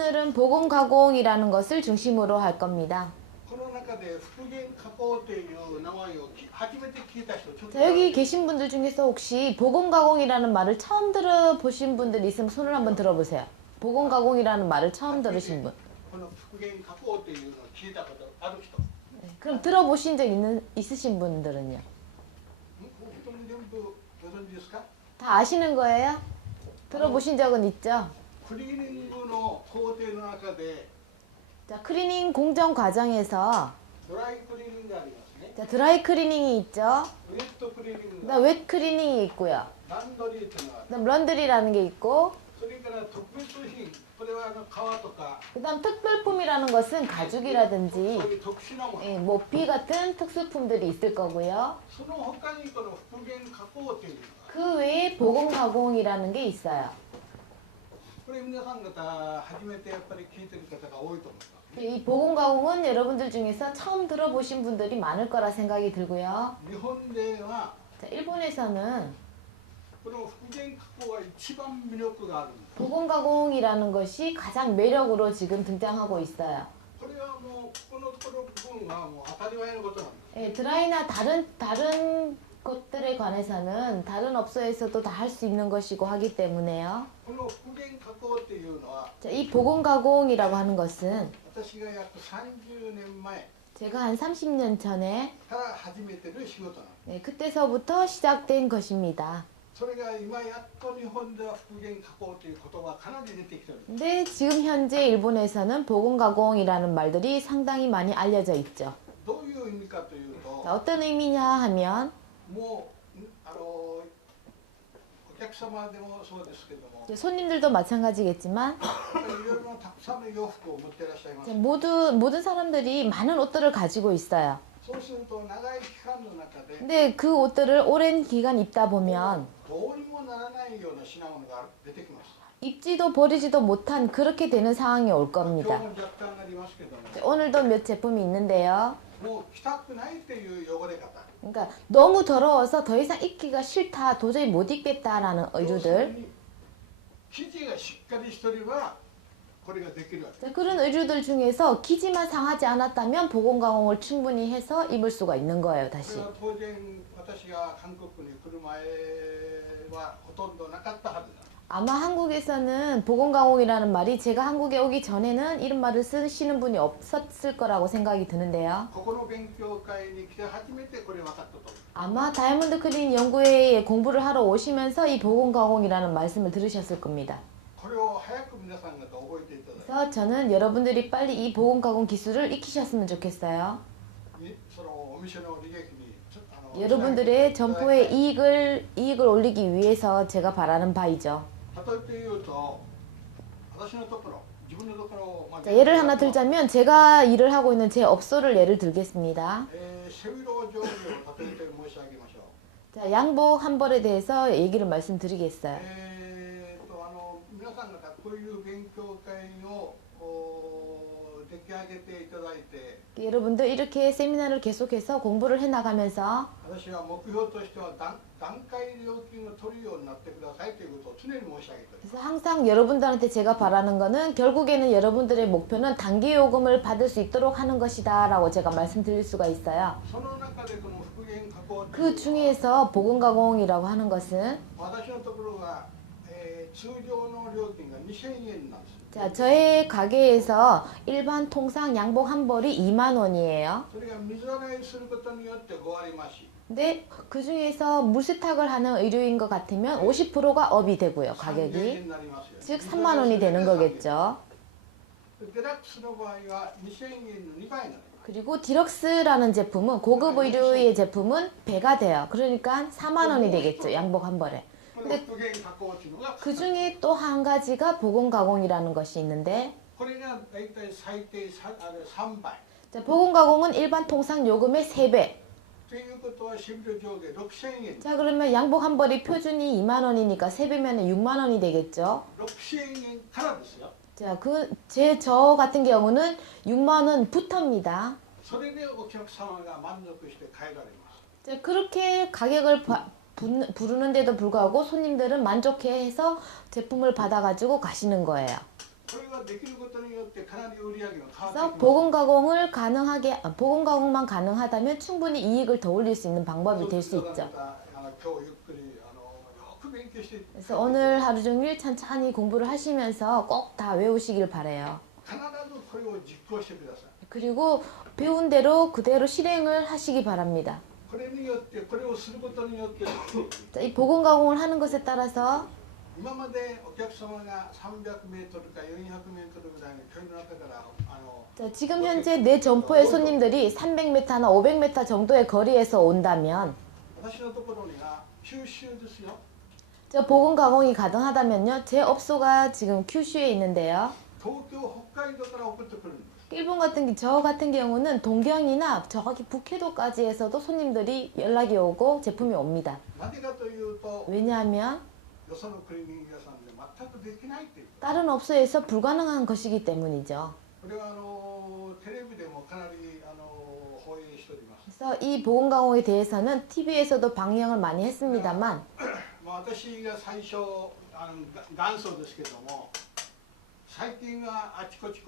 오늘은 보건 가공이라는 것을 중심으로 할 겁니다. この中で復元加工という名前を初めて聞いた人ちょっと 자, 여기 계신 분들 중에서 혹시 보건 가공이라는 말을 처음 들어보신 분들 있으면 손을 한번 들어보세요. 보건 가공이라는 말을 처음 들으신 분. この復元加工というのを聞いたことある人 그럼 들어보신 적 있으신 분들은요? 人も全部ご存知ですか 다 아시는 거예요? 들어보신 적은 있죠? クリーニングの工程の中で 자, 클리닝 공정 과정에서 ドライクリーニングがありますね 자, 드라이 클리닝이 있죠? ウェットクリーニング 그다음 웻 클리닝이 있고요. ランドリーというのがある 그다음 런드리라는 게 있고 それから特別品これは革とか 그다음 특별품이라는 것은 そう 가죽이라든지 いう特殊なもの 예, 모피 같은 특수품들이 있을 거고요. その他にこの復元加工というのが 그 외에 보건 가공이라는 게 있어요. これ皆さん方初めてやっぱり聞いてる方が多いと思います 이 보건 가공은 여러분들 중에서 처음 들어보신 분들이 많을 거라 생각이 들고요. 日本では 자, 일본에서는 この復元加工が一番魅力があるんです 보건 가공이라는 것이 가장 매력으로 지금 등장하고 있어요. これはもうここのところ部分はもう当たり前のことなんです 예, 드라이나 다른 것들에 관해서는 다른 업소에서도 다 할 수 있는 것이고 하기 때문에요. この復元加工っていうのは 자, 이 보건 가공이라고 하는 것은 私が約30年前 제가 한 30년 전에 から始めてる仕事なんです 네, 그때서부터 시작된 것입니다. それが今やっと日本では復元加工という言葉がかなり出てきてる 근데 지금 현재 일본에서는 보건 가공이라는 말들이 상당히 많이 알려져 있죠. どういう意味かというと 자, 어떤 의미냐 하면 もうお客様でもそうですけども 이제 손님들도 마찬가지겠지만 いろいろなたくさんの洋服を持っていらっしゃいます 이제 모든 사람들이 많은 옷들을 가지고 있어요. そうすると長い期間の中で 근데 그 옷들을 오랜 기간 입다 보면 どうにもならないような品物が出てきます 입지도 버리지도 못한 그렇게 되는 상황이 올 今日 겁니다. も若干ありますけども 이제 오늘도 몇 제품이 있는데요. もう着たくないという汚れ方 그러니까 너무 더러워서 더 이상 입기가 싫다, 도저히 못 입겠다라는 要する 의류들. に生地がしっかりしてればこれができるわけ 자, 그런 의류들 중에서 기지만 상하지 않았다면 보건 가공을 충분히 해서 입을 수가 있는 거예요, こ 다시. れは当然私が韓国に来る前はほとんどなかったはずだ 아마 한국에서는 보건 가공이라는 말이 제가 한국에 오기 전에는 이런 말을 쓰시는 분이 없었을 거라고 생각이 드는데요. ここの勉強会に来て初めてこれ分かったと思う 아마 다이아몬드 클린 연구회에 공부를 하러 오시면서 이 보건 가공이라는 말씀을 들으셨을 겁니다. これを早く皆さん方覚えていただいて 그래서 저는 여러분들이 빨리 이 보건 가공 기술을 익히셨으면 좋겠어요. そのお店の利益につ 여러분들의 점포의 つなげていただいて 이익을 올리기 위해서 제가 바라는 바이죠. 例えて言うと私のところ自分のところを、자, 예를 하나 들자면 제가 일을 하고 있는 제 업소를 예를 들겠습니다. 背広上下を例えて申し上げましょう 자, 양복 한 벌에 대해서 얘기를 말씀드리겠어요. 皆さん方こういう勉強会を出来上げていただいて 여러분들 이렇게 세미나를 계속해서 공부를 해나가면서 私は目標としては段階料金を取るようになってくださいということを常に申し上げております 그래서 항상 여러분들한테 제가 바라는 거는 결국에는 여러분들의 목표는 단기 요금을 받을 수 있도록 하는 것이다 라고 제가 말씀드릴 수가 있어요. その中でこの復元加工 그 중에서 보건 가공이라고 하는 것은 私のところは、通常の料金が2000円なんです 자, 저의 가게에서 일반 통상 양복 한 벌이 2만 원이에요. それが水洗いすることによって5割増し 근데 그 중에서 물세탁을 하는 의류인 것 같으면 50%가 업이 되고요, 3000 가격이. 円になりますよ 즉 3만 원이 되는 거겠죠. デラックスの場合は2000円の2倍になります 그리고 디럭스라는 제품은 고급 의류의 제품은 배가 돼요. 그러니까 4만 원이 되겠죠, 양복 한 벌에. この復元加工というのが 그 중에 또 한 가지가 보건 가공이라는 것이 있는데 これが大体最低3倍 자, 보건 가공은 일반 통상 요금의 3배. ということは身長上下6000円 자, 그러면 양복 한 벌이 표준이 2만 원이니까 3배면 6만 원이 되겠죠. 6000円からですよ 자, 저 같은 경우는 6만 원부터입니다. それでお客様が満足して帰られます 자, 그렇게 가격을 부르는데도 불구하고 손님들은 만족해서 제품을 받아가지고 가시는 거예요. これができることによってかなり売り上げが変わってき 그래서 ます。 보건 가공만 가능하다면 충분히 이익을 더 올릴 수 있는 방법이 될 수 そうです 있죠. からまた今日ゆっくりよく勉強して 그래서 오늘 하루 종일 천천히 공부를 하시면서 꼭 다 외우시길 바래요. 必ずこれを実行してください。 그리고 배운 대로 그대로 실행을 하시기 바랍니다. これによってこれをすることによって 자, 이 보건 가공을 하는 것에 따라서 今までお客様が300メートルか400メートルぐらいの距離の中から 자, 지금 현재 내 점포의 손님들이 300m나 500m 정도의 거리에서 온다면 私のところには九州ですよ。 저 보건 가공이 가능하다면요. 제 업소가 지금 큐슈에 있는데요. 東京北海道から送ってくるんです。 일본 저 같은 경우는 동경이나 저기 북해도까지에서도 손님들이 연락이 오고 제품이 옵니다. なぜかというと 왜냐하면 よそのクリーニング屋さんで全くできないという。 다른 업소에서 불가능한 것이기 때문이죠. これはテレビでもかなり放映しております。 그래서 이 보건 가공에 대해서는 TV에서도 방영을 많이 했습니다만 まあ私が最初元祖ですけども、最近はあちこち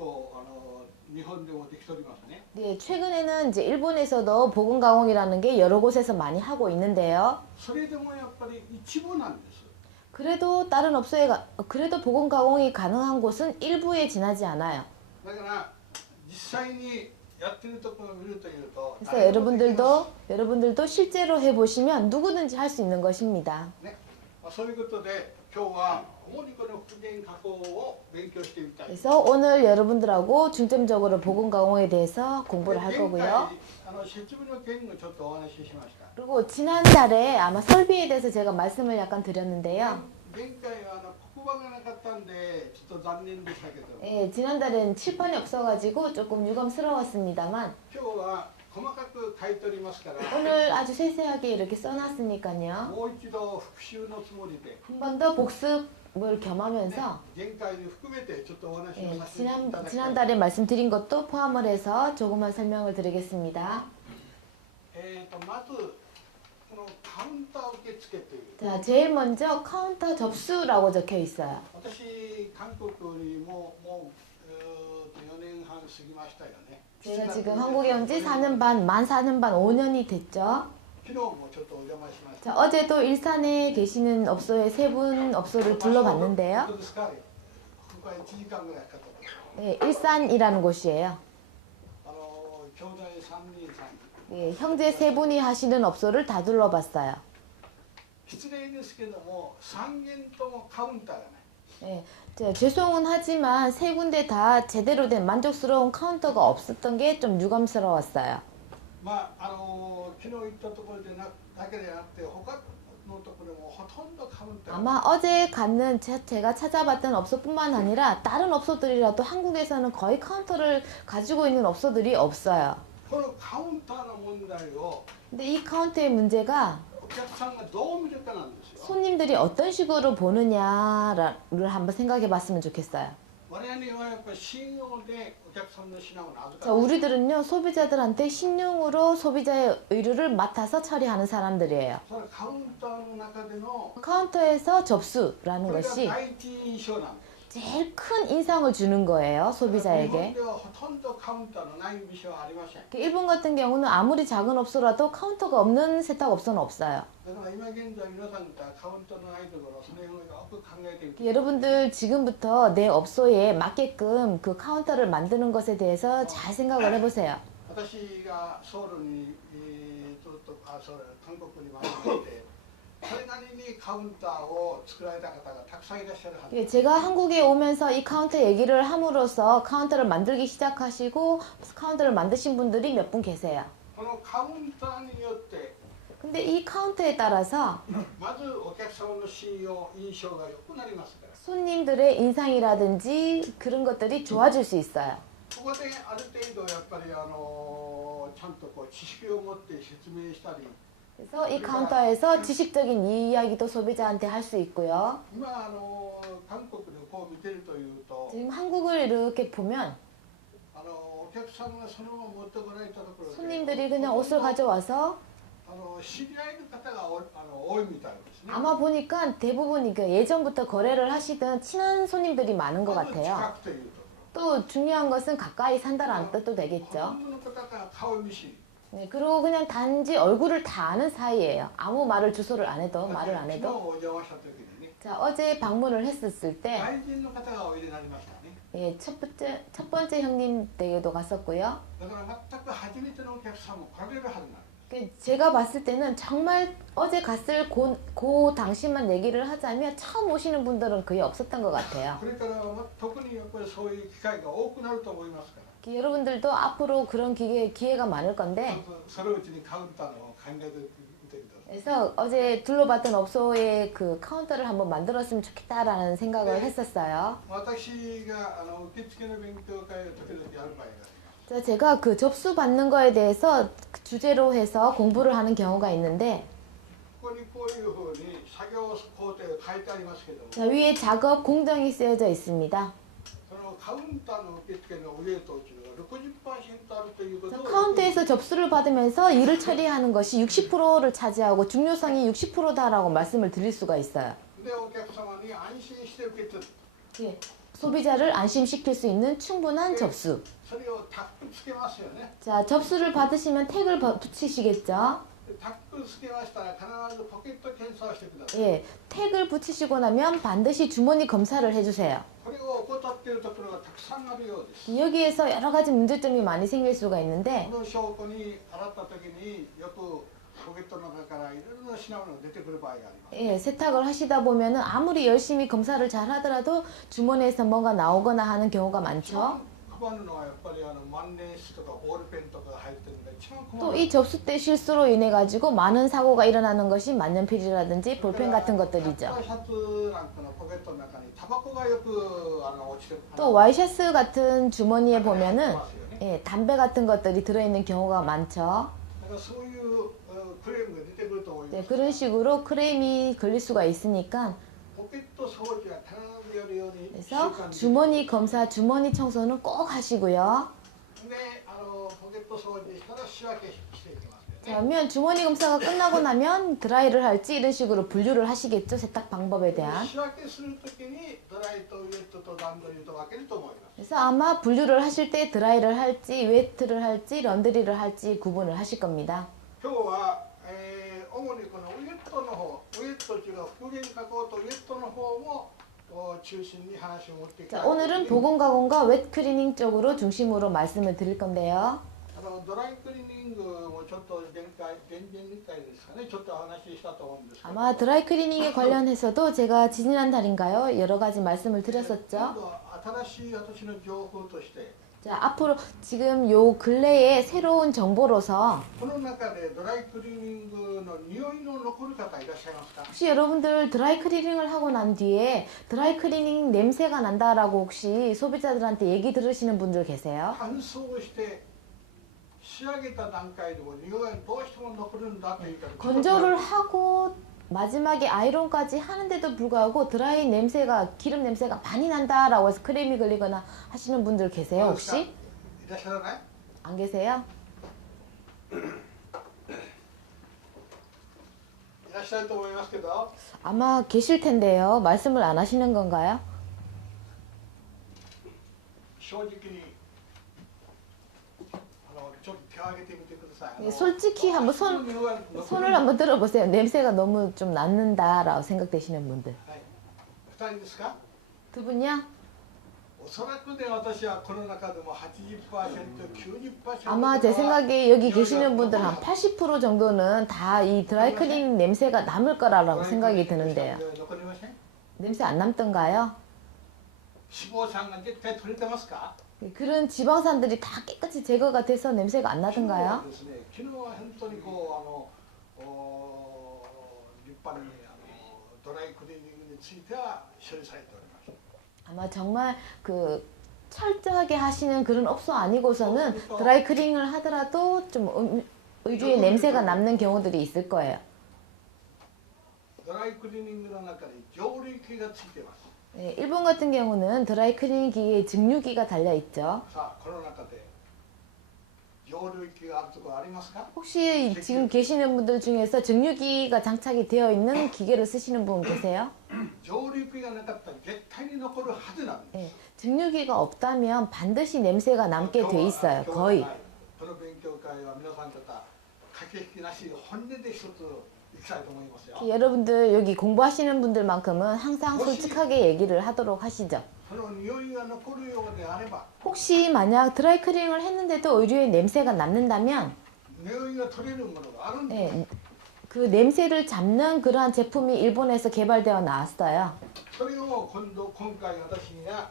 日本でもできておりますね。 네, 최근에는 이제 일본에서도 보건 가공이라는 게 여러 곳에서 많이 하고 있는데요. それでもやっぱり一部なんです。 그래도 그래도 보건 가공이 가능한 곳은 일부에 지나지 않아요. だから実際にやってるところを見るというと、 그래서 여러분들도 실제로 해보시면 누구든지 할 수 있는 것입니다. ね、まあそういうことで今日は主にこの復元加工を勉強してみたい。 그래서 오늘 여러분들하고 중점적으로 보건 가공에 대해서 공부를 할 前 거고요. 回設備の件をちょっとお話ししました。 그리고 지난달에 아마 설비에 대해서 제가 말씀을 약간 드렸는데요. 前回は黒板がなかったんでちょっと残念でしたけど、 예, 지난달엔 칠판이 없어가지고 조금 유감스러웠습니다만 今日は細かく書いておりますから、 오늘 아주 세세하게 이렇게 써놨으니까요. もう一度復習のつもりで、 한 번 더 복습을 겸하면서 前回に含めてちょっとお話を 예, させていただきたい。 지난달에 말씀드린 것도 포함을 해서 조금만 설명을 드리겠습니다. まずこのカウンター受付という。 자, 제일 먼저 카운터 접수라고 적혀 있어요. 私韓国にも4年半過ぎましたよね。 제가 지금 한국에 온 지 4년 반, 만 4년 반 5년이 됐죠. 昨日もちょっとお邪魔しました。 자, 어제도 일산에 계시는 업소의 세 분 업소를 둘러봤는데요. どうですか？ここは1時間ぐらいかかった。 예, 일산이라는 곳이에요. 兄弟3人さん。 예, 형제 세 분이 하시는 업소를 다 둘러봤어요. 失礼ですけども3軒ともカウンターがない。 예, 죄송은 하지만 세 군데 다 제대로 된 만족스러운 카운터가 없었던 게 좀 유감스러웠어요. まあ昨日行ったところでだけでなくて他のところもほとんどカウンター。 아마 어제 갔는 제가 찾아봤던 업소뿐만 아니라 다른 업소들이라도 한국에서는 거의 카운터를 가지고 있는 업소들이 없어요. このカウンターの問題を 근데 이 카운터의 문제가 お客さんがどう見るかなんですよ。 손님들이 어떤 식으로 보느냐를 한번 생각해 봤으면 좋겠어요. 我々はやっぱり信用でお客さんの品を預 자, かる。 우리들은요, 소비자들한테 신용으로 소비자의 의료를 맡아서 처리하는 사람들이에요. そのカウンターの中での 카운터에서 접수라는 これが 것이 第一印象なんです。 제일 큰 인상을 주는 거예요, 日本 소비자에게. ではほとんどカウンターのない店はありません。 일본 같은 경우는 아무리 작은 업소라도 카운터가 없는 세탁업소는 없어요. だから今現在皆さんがカウンターのないところその辺をよく考えてみて。 여러분들 지금부터 내 업소에 맞게끔 그 카운터를 만드는 것에 대해서 잘 생각을 해보세요. 私がソウルに、ずっとソウル韓国に参っていてそれなりにカウンターを作られた方がたくさんいらっしゃるはず。 예, 제가 한국에 오면서 이 카운터 얘기를 함으로써 카운터를 만들기 시작하시고 카운터를 만드신 분들이 몇 분 계세요. このカウンターによって 근데 이 카운터에 따라서 まずお客様の印象が良くなりますから。 손님들의 인상이라든지 그런 것들이 좋아질 수 있어요. ここである程度やっぱりちゃんと知識を持って説明したり。 그래서 이 카운터에서 지식적인 이야기도 소비자한테 할 수 있고요. 今韓国でこう見てるというと 지금 한국을 이렇게 보면 お客さんがそのまま持ってこられたところで 손님들이 그냥 옷을 가져와서 知り合いの方が多いみたいですね。 아마 보니까 대부분 그 예전부터 거래를 하시던 친한 손님들이 많은 것 まず近 같아요. くというとこ 또 중요한 것은 가까이 산다라는 뜻도 ろ。ほ 되겠죠. とんどの方が顔見知り。 네, 그리고 그냥 단지 얼굴을 다 아는 사이예요. 아무 말을 주소를 안 해도 昨 말을 안 日 해도. お邪魔した時にね、 자, 어제 방문을 했었을 때 外人の方がおいでになりましたね。 예, 첫 번째 형님 댁에도 갔었고요. だから全く初めてのお客さんも来られるはずなんです。 제가 봤을 때는 정말 어제 갔을 그 당시만 얘기를 하자면 처음 오시는 분들은 거의 없었던 것 같아요. これからは特にやっぱりそういう機会が多くなると思いますから、 여러분들도 앞으로 그런 기회가 많을 건데 そのうちにカウンターの考えてみてください。 그래서 어제 둘러봤던 업소의 그 카운터를 한번 만들었으면 좋겠다라는 생각을 네. 했었어요. 私が受付の勉強会を時々やる場合があります。 자, 제가 그 접수 받는 거에 대해서 주제로 해서 공부를 하는 경우가 있는데 ここにこういうふうに作業工程が書いてありますけども、 자, 위에 작업 공정이 쓰여져 있습니다. そのカウンターの受付のウエイトというのが 60% あるということ 자, を 카운터에서 접수를 받으면서 일을 처리하는 것이 60%를 차지하고 중요성이 60%다라고 말씀을 드릴 수가 있어요. でお客様に安心して受け取る。 예, 소비자를 안심시킬 수 있는 충분한 접수. それをタックつけますよね。 자, 접수를 받으시면 태그를 붙이시겠죠? でタックつけましたら必ずポケット検査をしてください。 예, 태그를 붙이시고 나면 반드시 주머니 검사를 해주세요. これを怠っているところがたくさんあるようです。 여기에서 여러 가지 문제점이 많이 생길 수가 있는데 この証拠に洗った時によくポケットの中からいろいろな品物が出てくる場合があります。 예, 세탁을 하시다 보면은 아무리 열심히 검사를 잘 하더라도 주머니에서 뭐가 나오거나 하는 경우가 一 많죠. 番困るのはやっぱり万年筆とかボールペンとかが入ってるのが一番困 또 る。 이 접수 때 실수로 인해 가지고 많은 사고가 일어나는 것이 만년필이라든지 볼펜 같은 シ 것들이죠. ャツなんかのポケットの中にタバコがよく落ちてる。 또 와이셔츠 같은 주머니에 보면은 ますよね。 예, 담배 같은 것들이 들어있는 경우가 많죠. だからそういうクレームが出てくると思いま 네, す。 그런 식으로 크레임이 걸릴 수가 있으니까 ポケット掃除は必ずやるように 그래서 習慣に。 주머니 검사, 주머니 청소는 꼭 하시고요. で、ポケット掃除したら仕分けしていきますよね。 그러면 주머니 검사가 끝나고 나면 드라이를 할지 이런 식으로 분류를 하시겠죠. 세탁 방법에 대한. 仕分けするときにドライとウエットとランドリーと分けると思います。 그래서 아마 분류를 하실 때 드라이를 할지 웨트를 할지 런드리를 할지 구분을 하실 겁니다. 今日は、主にこのウエットの方、ウエットというか復元加工とウエットの方も中心に話を持っていきたい 자, 오늘은 보건 가공과 웨트 클리닝 쪽으로 중심으로 말씀을 드릴 건데요. ドライクリーニングもちょっと前回ですかね、ちょっと話したと思うんですけど、 아마 드라이 클리닝에 관련해서도 제가 지난달인가요? 여러 가지 말씀을 今 드렸었죠. 度は新しい私の情報として、 자, 앞으로 지금 요 근래에 새로운 정보로서 この中でドライクリーニングの匂いの残る方いらっしゃいますか？ 혹시 여러분들 드라이 클리닝을 하고 난 뒤에 드라이 클리닝 냄새가 난다라고 혹시 소비자들한테 얘기 들으시는 분들 계세요? 乾燥して仕上げた段階でも匂いがどうしても残るんだというから、 건조를 하고 마지막에 아이론까지 하는데도 불구하고 드라이 냄새가 기름 냄새가 많이 난다라고 해서 크레임이 걸리거나 하시는 분들 계세요 혹시? いらっしゃらない？ 안 계세요? いらっしゃると思いますけど、 아마 계실 텐데요. 말씀을 안 하시는 건가요? 正直にちょっと手を挙げてみてください。 네, 솔직히 한번 손을 한번 들어보세요. 냄새가 너무 좀 낳는다라고 생각되시는 분들. はい、2人ですか？ 두 분요? おそらくね、私はこの中でも 80%、90% 아마 제 생각에 여기 계시는 분들 한 80% 정도는 다 이 드라이 클리닝 냄새가 남을 거라고 생각이 드는데요. 残りません？ 냄새 안 남던가요? 脂肪酸が絶対取れてますか？ 그런 지방산들이 다 깨끗이 제거가 돼서 냄새가 안 昨日 나던가요? はですね、昨日は本当にこう立派にドライクリーニングについては処理されております。 아마 정말 그 철저하게 하시는 그런 업소 아니고서는 드라이 클리닝을 하더라도 좀 의류의 냄새가 남는 경우들이 있을 거예요. ドライクリーニングの中に浄瑠器がついています。 네, 일본 같은 경우는 드라이 클리닝 기계에 증류기가 달려 있죠. さあ、この中で蒸留機があるところありますか？ 혹시 지금 계시는 분들 중에서 정유기가 장착이 되어 있는 기계를 쓰시는 분 계세요? 蒸留機がなかったら絶対に残るはずなんです。 예, 정유기가 없다면 반드시 냄새가 남게 돼 있어요. 거의. この勉強会は皆さん方駆け引きなし本音で一ついきたいと思いますよ。 여러분들 여기 공부하시는 분들만큼은 항상 솔직하게 얘기를 하도록 하시죠. その匂いが残るようであれば 혹시 만약 드라이클링을 했는데도 의류에 냄새가 남는다면 匂いが取れるものがあるんです。 예, 그 냄새를 잡는 그러한 제품이 일본에서 개발되어 나왔어요. それを今回私が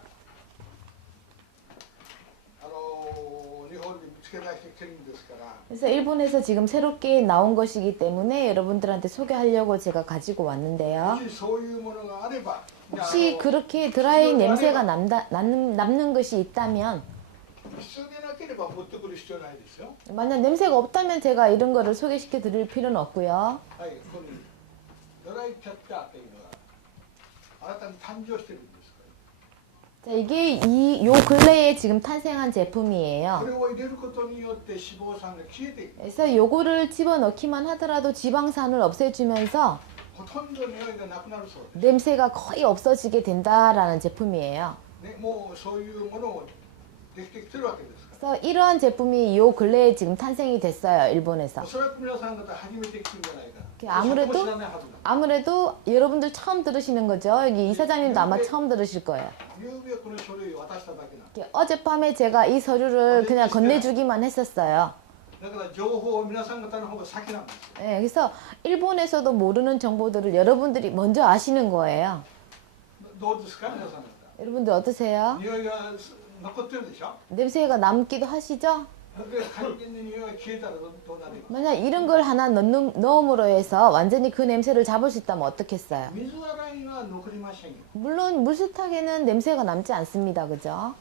日本にぶつけ出してきてるんですから。 그래서 일본에서 지금 새롭게 나온 것이기 때문에 여러분들한테 소개하려고 제가 가지고 왔는데요. もしそういうものがあれば 혹시 그렇게 드라이 냄새가 남는 것이 있다면 必要でなければ持ってくる必要ないですよ。 만약 냄새가 없다면 제가 이런 거를 소개시켜 드릴 필요는 없고요. はい、ここにドライキャッチャーというのが新たに誕生してるんですか 자, 이게 요 근래에 지금 탄생한 ら。こ 제품이에요. れを入れることによって脂肪酸が消えていく。 그래서 요거를 집어넣기만 하더라도 지방산을 없애주면서 ほとんど匂いがなくなるそうで 냄새가 거의 없어지게 된다라는 제품이에요. す。ね、もうそういうものをできてきてるわけですか 그래서 이러한 제품이 요 근래에 지금 탄생이 됐어요. 일본에서. ら。おそらく皆さん方初めて聞くんじゃないかな。 아무래도 そこも知らないはずだ。 아무래도 여러분들 처음 들으시는 거죠. 여기 이사장님도 아마 처음 들으실 거예요. ゆうべこの書類を渡しただけなんで 어젯밤에 제가 이 서류를 그냥 건네주기만 했었어요. す。だから情報を皆さん方の方が先なんです。 예, 그래서 일본에서도 모르는 정보들을 여러분들이 먼저 아시는 거예요. どうですか皆さん方。 여러분들 어떠세요? 匂いが残ってるでしょ。 냄새가 남기도 하시죠? で完全に匂いが消えたらどうなります。 만약 이런 걸 하나 넣음으로 해서 완전히 그 냄새를 잡을 수 있다면 어떻겠어요? 水洗いは残りませんよ。 물론 물세탁에는 냄새가 남지 않습니다. 그죠?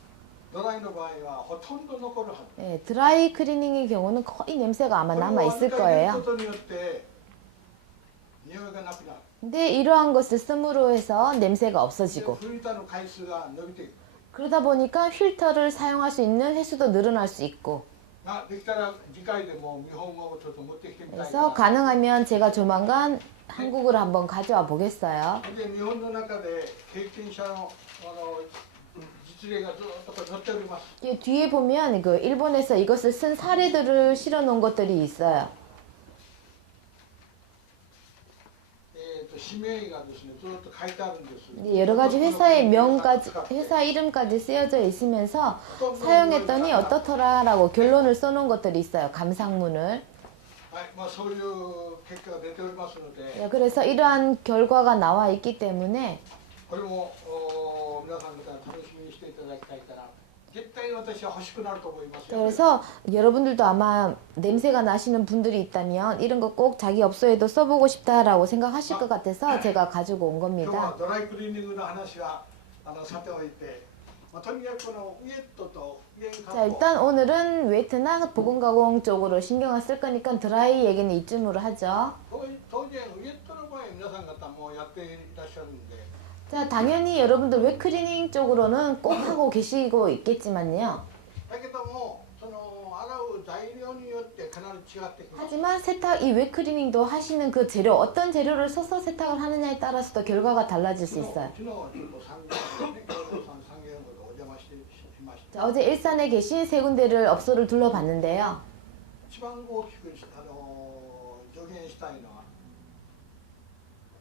ドライの場合はほとんど残るはず。 예, 드라이 클리닝의 경우는 거의 냄새가 아마 これを 남아 있을 預かれる 거예요. ことによって匂いがなくなる。 근데 이러한 것을 씀으로 해서 냄새가 で 없어지고 フィルターの回数が伸びていく。 그러다 보니까 필터를 사용할 수 있는 횟수도 늘어날 수 있고 ができたら次回でも日本語をちょっと持ってきてみたい 그래서 な。 가능하면 제가 조만간 한국으로 한번 가져와 보겠어요. で日本の中で経験者の実例がずっとこれ載っております。 이 뒤에 보면 그 일본에서 이것을 쓴 사례들을 실어 놓은 것들이 있어요. 氏名がですねずっと書いてあるんです。 여러 가지 회사의 명까지, 회사 이름까지 쓰여져 있으면서 사용했더니 어떻더라라고 결론을 써놓은 것들이 있어요. 감상문을. はい、まあそういう結果が出ておりますので、 예, 그래서 이러한 결과가 나와 있기 때문에 これも皆さん方楽しみにしていただきたいから、絶対に私は欲しくなると思いますよ。 그래서 여러분들도 아마 냄새가 나시는 분들이 있다면 이런 거 꼭 자기 업소에도 써보고 싶다라고 생각하실 것 같아서 제가 가지고 온 今日 겁니다. はドライクリーニングの話はさておいて、まあ、とにかくこのウエットとウェン加 자, 工 일단 오늘은 웨이트나 보건가공 쪽으로 신경을 쓸 거니까 드라이 얘기는 이쯤으로 하죠. 当然ウエットの場合皆さん方もやっていらっしゃるんで、 자, 당연히 여러분들 웨크리닝 쪽으로는 꼭 하고 계시고 있겠지만요. だけどもその洗う材料によってかなり違ってきます。 하지만 세탁, 이 웨크리닝도 하시는 그 재료, 어떤 재료를 써서 세탁을 하느냐에 따라서도 결과가 달라질 수 있어요. 昨日はちょっと産業ね、共同産業部でお邪魔しました。 자, 어제 일산에 계신 세 군데를 업소를 둘러봤는데요. 一番大きく助言したいのは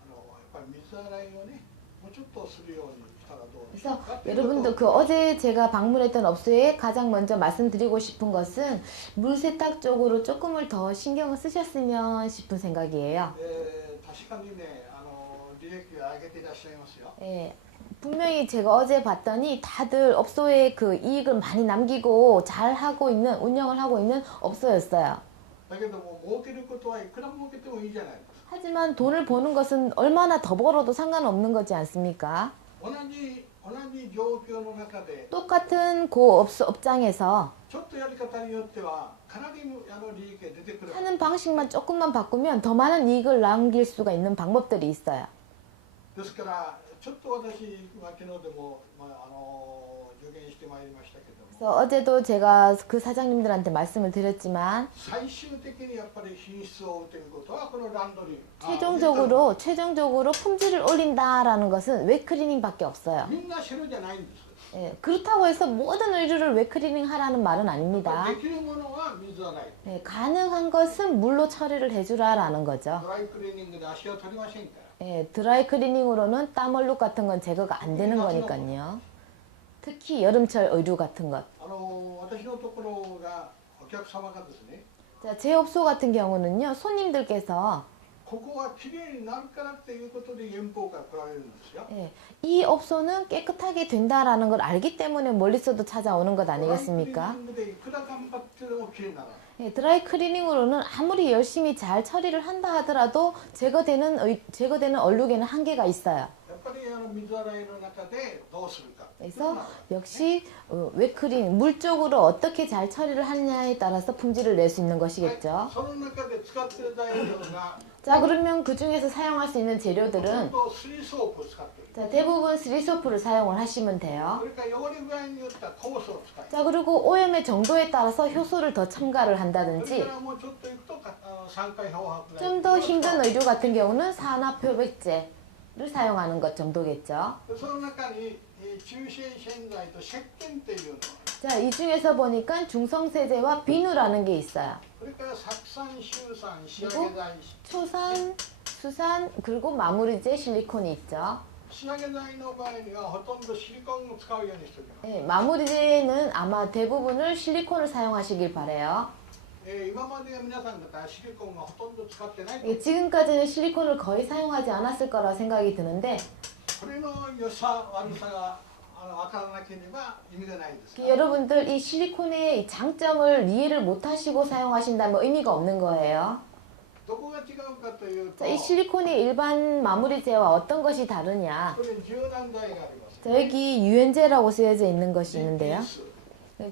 やっぱり水洗いをねもうちょっとするようにしたらどうでしょう 그래서 か。 여러분도 그 어제 제가 방문했던 업소에 가장 먼저 말씀드리고 싶은 것은 물 세탁 쪽으로 조금을 더 신경을 쓰셨으면 싶은 생각이에요. 確かにね利益を上げていらっしゃいますよ。 예, 분명히 제가 어제 봤더니 다들 업소에 그 이익을 많이 남기고 잘 하고 있는, 운영을 하고 있는 업소였어요. だけども儲けることはいくら儲けてもいいじゃないですか。 하지만 돈을 버는 것은 얼마나 더 벌어도 상관없는 거지 않습니까? 同じ状況の中で 똑같은 그 업장에서 ちょっとやり方によってはかなり利益が出てくる。 하는 방식만 조금만 바꾸면 더 많은 이익을 남길 수가 있는 방법들이 있어요. ですからちょっと私は昨日でも、助言してまいりましたけども 그래서 어제도 제가 그 사장님들한테 말씀을 드렸지만 最終的にやっぱり品質を追うということはこのランドリー 최종적으로 품질을 올린다라는 것은 웹클리닝밖에 없어요. みんな白じゃないんです 예, 그렇다고 해서 모든 의류를 웹클리닝 하라는 말은 아닙니다. できるものは水はない 예, 가능한 것은 물로 처리를 해주라라는 거죠. ドライクリーニングで足を取りませんから 예, 드라이 클리닝으로는 땀 얼룩 같은 건 제거가 안 되는 거니까요. 특히 여름철 의류 같은 것. 私のところがお客様がですね 자, 제 업소 같은 경우는요, 손님들께서 ここはきれいになるからっていうことで遠方から来られるんですよ 예, 이 업소는 깨끗하게 된다라는 걸 알기 때문에 멀리서도 찾아오는 것 ドライクリー 아니겠습니까? ニングでいくら頑張ってもきれいにならない 예, 드라이 클리닝으로는 아무리 열심히 잘 처리를 한다 하더라도 제거되는 얼룩에는 한계가 있어요. やっぱり水洗いの中でどうするか 그래서 역시 웹클리닝, 물 쪽으로 어떻게 잘 처리를 하느냐에 따라서 품질을 낼 수 있는 はい 것이겠죠. その中で使っている材料が 자, 그러면 그 중에서 사용할 수 있는 ほとん 재료들은 ど水ソープを使っている 자, 대부분 스리소프를 사용을 하시면 돼요. それから汚れ具合によっては酵素を使い 자, 그리고 오염의 정도에 따라서 효소를 더 첨가를 それ 한다든지 からもうちょっといくと酸化漂白剤 좀 더 힘든 의류 같은 경우는 산화표백제를 사용하는 것 정도겠죠. その中に中性洗剤と石鹸っていうの 자, 이 중에서 보니까 중성세제와 비누라는 게 있어요. それから酢酸臭酸仕上げ剤 초산, 수산, 그리고 마무리제 실리콘이 있죠. 仕上げ剤の場合にはほとんどシリコンを使うようにしております 네, 마무리제는 아마 대부분을 실리콘을 사용하시길 바래요. 今までは皆さん方シリコンがほとんど使ってないと 예, 지금까지는 실리콘을 거의 사용하지 않았을 거라 생각이 드는데 これの良さ悪さが分からなければ意味がないんです 여러분들 이 실리콘의 장점을 이해를 못하시고 사용하신다면 의미가 없는 거예요. どこが違うかというと 자, 이 실리콘이 일반 마무리제와 어떤 것이 다르냐? これに柔軟剤があります 자, 여기 유연제라고 쓰여져 있는 것이 있는데요. リンス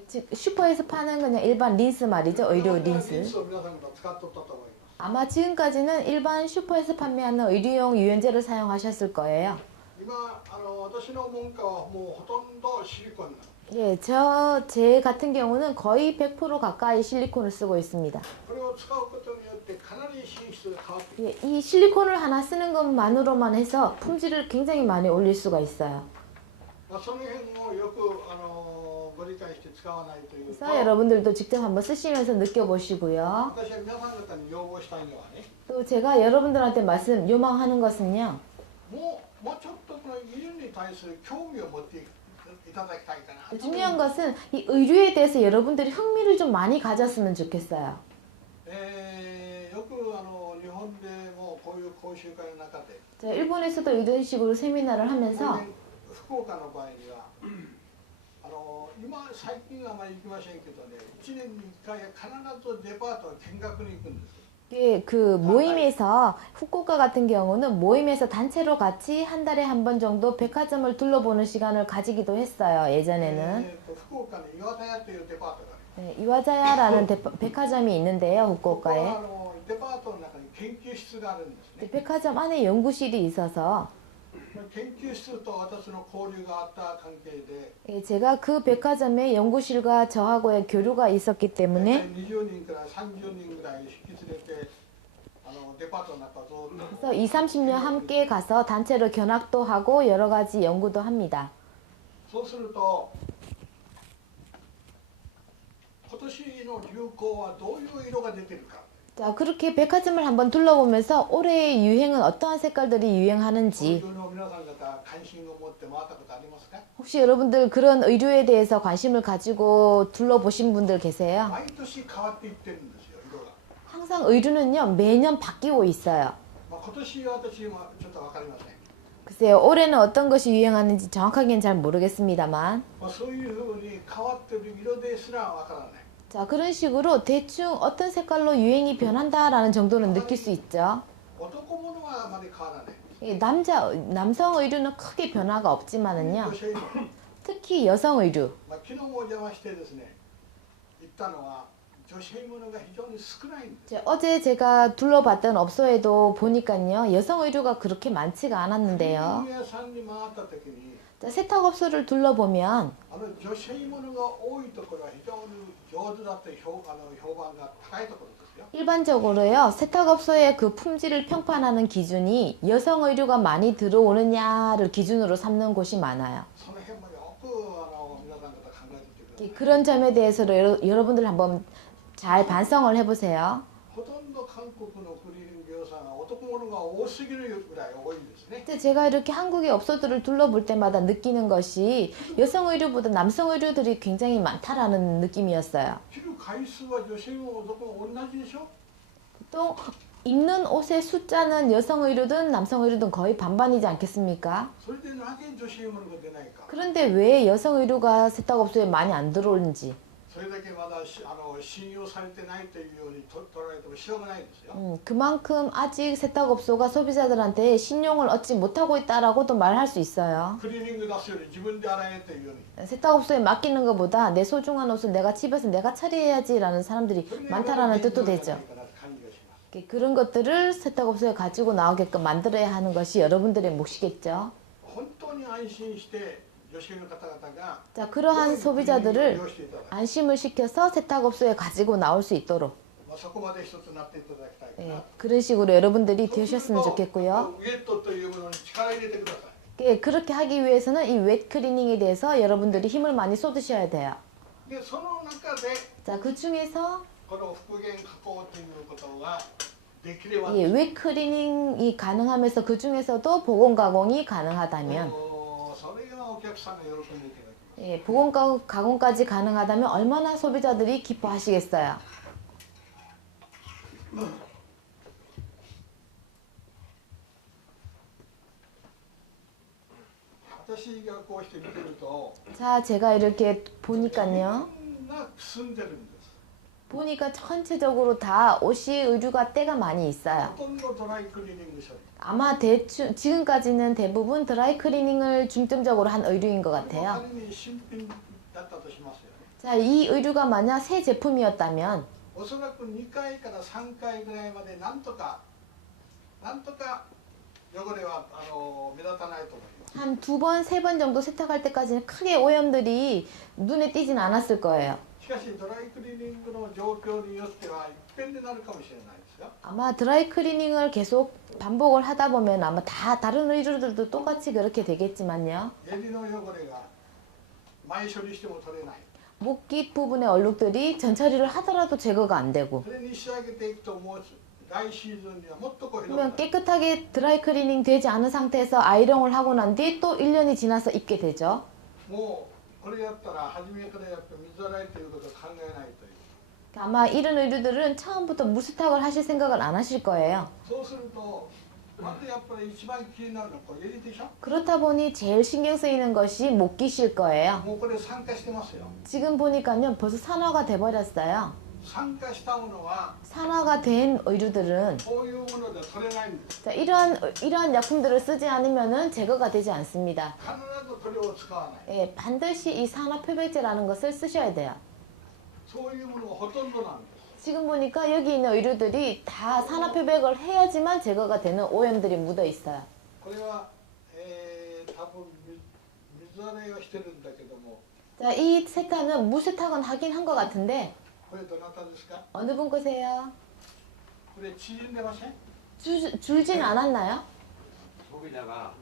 즉 슈퍼에서 파는 그냥 일반 린스 말이죠. 의류 リン 린스. スを皆さんが使っとったと思います 아마 지금까지는 일반 슈퍼에서 판매하는 의류용 유연제를 사용하셨을 거예요. 今私の門下はもうほとんどシリコンなんです 예, 제 같은 경우는 거의 100% 가까이 실리콘을 쓰고 있습니다. これを使うことによってかなり品質が変わってくる 예, 이 실리콘을 하나 쓰는 것만으로만 해서 품질을 굉장히 많이 올릴 수가 있어요. その辺をよくご理解して使わないというと 그래서 여러분들도 직접 한번 쓰시면서 느껴보시고요. 私は皆さん方に要望したいのはね 또 제가 여러분들한테 요망하는 것은요. もうちょっとこの医療に対する興味を持っていただきたいかな 중요한 것은 이 의류에 대해서 여러분들이 흥미를 좀 많이 가졌으면 좋겠어요. よく日本でもこういう講習会の中で 자, 일본에서도 이런 식으로 세미나를 하면서 福岡の場合には今最近はあまり行きませんけどね1年に1回必ずデパート見学に行くんです 예, 그 모임에서 후쿠오카 같은 경우는 모임에서 단체로 같이 한 달에 한 번 정도 백화점을 둘러보는 시간을 가지기도 했어요. 예전에는 福岡に岩田屋というデパートがあります 네, 이와자야라는 백화점이 있는데요. 후쿠오카에 ここはデパートの中に研究室があるんですね 백화점 안에 연구실이 있어서 研究室と私の交流があった関係で 예, 제가 그 백화점의 연구실과 저하고의 교류가 있었기 때문에 20人から30人ぐらい引き連れてデパートの中をずっと 그래서 2, 30년 함께 가서 단체로 견학도 하고 여러 가지 연구도 합니다. そうすると今年の流行はどういう色が出てるか 자, 그렇게 백화점을 한번 둘러보면서 올해의 유행은 어떠한 색깔들이 そうい 유행하는지 うのを皆さん方関心を持って回ったことありますか 혹시 여러분들 그런 의류에 대해서 관심을 가지고 둘러보신 분들 계세요? 毎年変わっていってるんですよ色が、 항상 의류는요 매년 바뀌고 있어요. 今年は私はちょっと分かりません、 글쎄요 올해는 어떤 것이 유행하는지 정확하게는 잘 모르겠습니다만 そういうふうに変わってる色ですら分からない 자 그런 식으로 대충 어떤 색깔로 유행이 변한다라는 정도는 느낄 수 있죠. 男物はあまり変わらない 이 남성 의류는 크게 변화가 없지만은요 女性の 특히 여성 의류 昨日もお邪魔してですね行ったのは女性ものが非常に少ないんです。 어제 제가 둘러봤던 업소에도 보니까요, 여성 의류가 그렇게 많지가 クリー 않았는데요. ニング屋さんに回った時に 자, 세탁업소를 둘러보면 女性ものが多いところは非常に上手だという評判が高いところですよ。 일반적으로요, 세탁업소의 그 품질을 평판하는 기준이 여성 의류가 많이 들어오느냐를 기준으로 삼는 곳이 많아요. その辺もよく皆さん方考えてみてください。 그런 점에 대해서도 여러분들 한번 잘 반성을 해보세요. ほとんど韓国のクリーニング業者が男物が多すぎるぐらい多いんですね。 근데 제가 이렇게 한국의 업소들을 둘러볼 때마다 느끼는 것이 여성 의류보다 남성 의류들이 굉장히 많다라는 느낌이었어요. 着る回数は女性も男も同じでしょ。 또 입는 옷의 숫자는 여성 의류든 남성 의류든 거의 반반이지 않겠습니까? それでなぜ女性ものが出ないか。 그런데 왜 여성 의류가 세탁업소에 많이 안 들어오는지 それだけまだ信用されてないというように取られてもしょうがないですよ。 그만큼 아직 세탁업소가 소비자들한테 신용을 얻지 못하고 있다라고도 말할 수 있어요. クリーニング出すより自分で洗えというように。 세탁업소에 맡기는 것보다 내 소중한 옷을 내가 집에서 내가 처리해야지라는 사람들이 それが 많다라는 現状 뜻도 じゃ 되죠. ないかなと感じがします。 그런 것들을 세탁업소에 가지고 나오게끔 만들어야 하는 것이 여러분들의 몫이겠죠. 本当に安心して女性の方々が 자, 그러한 利 소비자들을 用していただく。 안심을 시켜서 세탁업소에 가지고 나올 수 있도록 そこまで一つになっていただきたいか 예, な。 그런 식으로 여러분들이 そうする 되셨으면 と 좋겠고요. ウエットというものに力入れてください。 예, 그렇게 하기 위해서는 이 웻 클리닝에 대해서 여러분들이 힘을 많이 쏟으셔야 돼요. でその中で 자, 그 중에서 この復元加工ということができれば 이 웻 클리닝이 가능하면서 그 중에서도 보건 가공이 가능하다면 それがお客さんが喜んでいただきます。 예, 보건 가공까지 가능하다면 얼마나 소비자들이 기뻐하시겠어요. 私がこうして見てると 자, 제가 이렇게 み 보니까요. んな住んでるんです。 보니까 전체적으로 다 옷이 의류가 때가 많이 있어요. ほとんどドライクリーニング処理。 아마 지금까지는 대부분 드라이 클리닝을 중점적으로 한 의류인 것 같아요. 仮に新品だったとしますよね。 자, 이 의류가 만약 새 제품이었다면 おそらく2回から3回ぐらいまでなんとか汚れは目立たないと思います。 한 2번, 3번 정도 세탁할 때까지는 크게 오염들이 눈에 띄진 않았을 거예요. しかしドライクリーニングの状況によっては一変になるかもしれないですよ。 아마 드라이 클리닝을 계속 반복을 하다 보면 아마 다 다른 의류들도 똑같이 그렇게 되겠지만요. 襟の汚れが前処理しても取れない。 목깃 부분의 얼룩들이 전처리를 하더라도 제거가 안 되고 それに仕上げていくともう来シーズンにはもっとこうひどくな 그러면 る。 깨끗하게 드라이 클리닝 되지 않은 상태에서 아이롱을 하고 난 뒤 또 1년이 지나서 입게 되죠. もうこれやったら初めからやっぱ水洗いということを考えないという。 아마 이런 의류들은 처음부터 물세탁을 하실 생각을 안 하실 거예요. そうするとまずやっぱり一番気になるのはこれ襟でしょ。 그렇다 보니 제일 신경 쓰이는 것이 목깃일 거예요. もうこれ酸化してますよ。 지금 보니까요 벌써 산화가 돼버렸어요. 酸化したものは 산화가 된 의류들은 こういうもので取れないんです。 자, 이러한 약품들을 쓰지 않으면은 제거가 되지 않습니다. 必ずこれを使わない。 예, 반드시 이 산화 표백제라는 것을 쓰셔야 돼요. そういうものがほとんどなんです。 지금 보니까 여기 있는 의류들이 다 산화 표백을 해야지만 제거가 되는 오염들이 묻어 있어요. これは、多分水洗いはしてるんだけども、 자, 이 세탁은 물세탁은 하긴 한 것 같은데 これどなたですか？ 어느 분 거세요? これ縮んでません？ 줄진 않았나요? 소비자가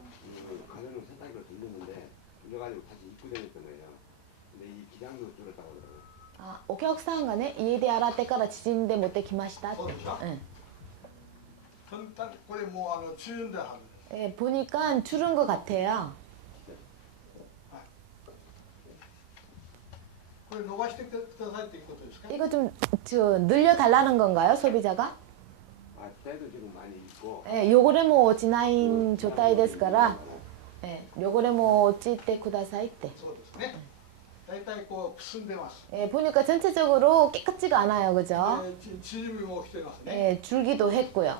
가정용 세탁기로 돌렸는데 돌려가지고 다시 입고 다녔던 거예요. 근데 이 기장도 줄었다고 그러더라고요. 아, お客さんがね、家で洗ってから縮んで持ってきましたって。そうでしょ？ 응. これもう縮んでるはずです。 예, 보니까 줄은 것 같아요. これ伸ばしてくださいということですか？ 이거 좀 늘려달라는 건가요, 소비자가? 아, 때도 지금 많이 있고. 예, 요거레 뭐 지나인 조타이ですから, 예, 요거레 뭐 찌때 쿠다사이 때. そうですね。大体こうくすんでます。 예, 보니까 전체적으로 깨끗지가 않아요, 그죠? 縮みも起きてますね。 예, 줄기도 했고요.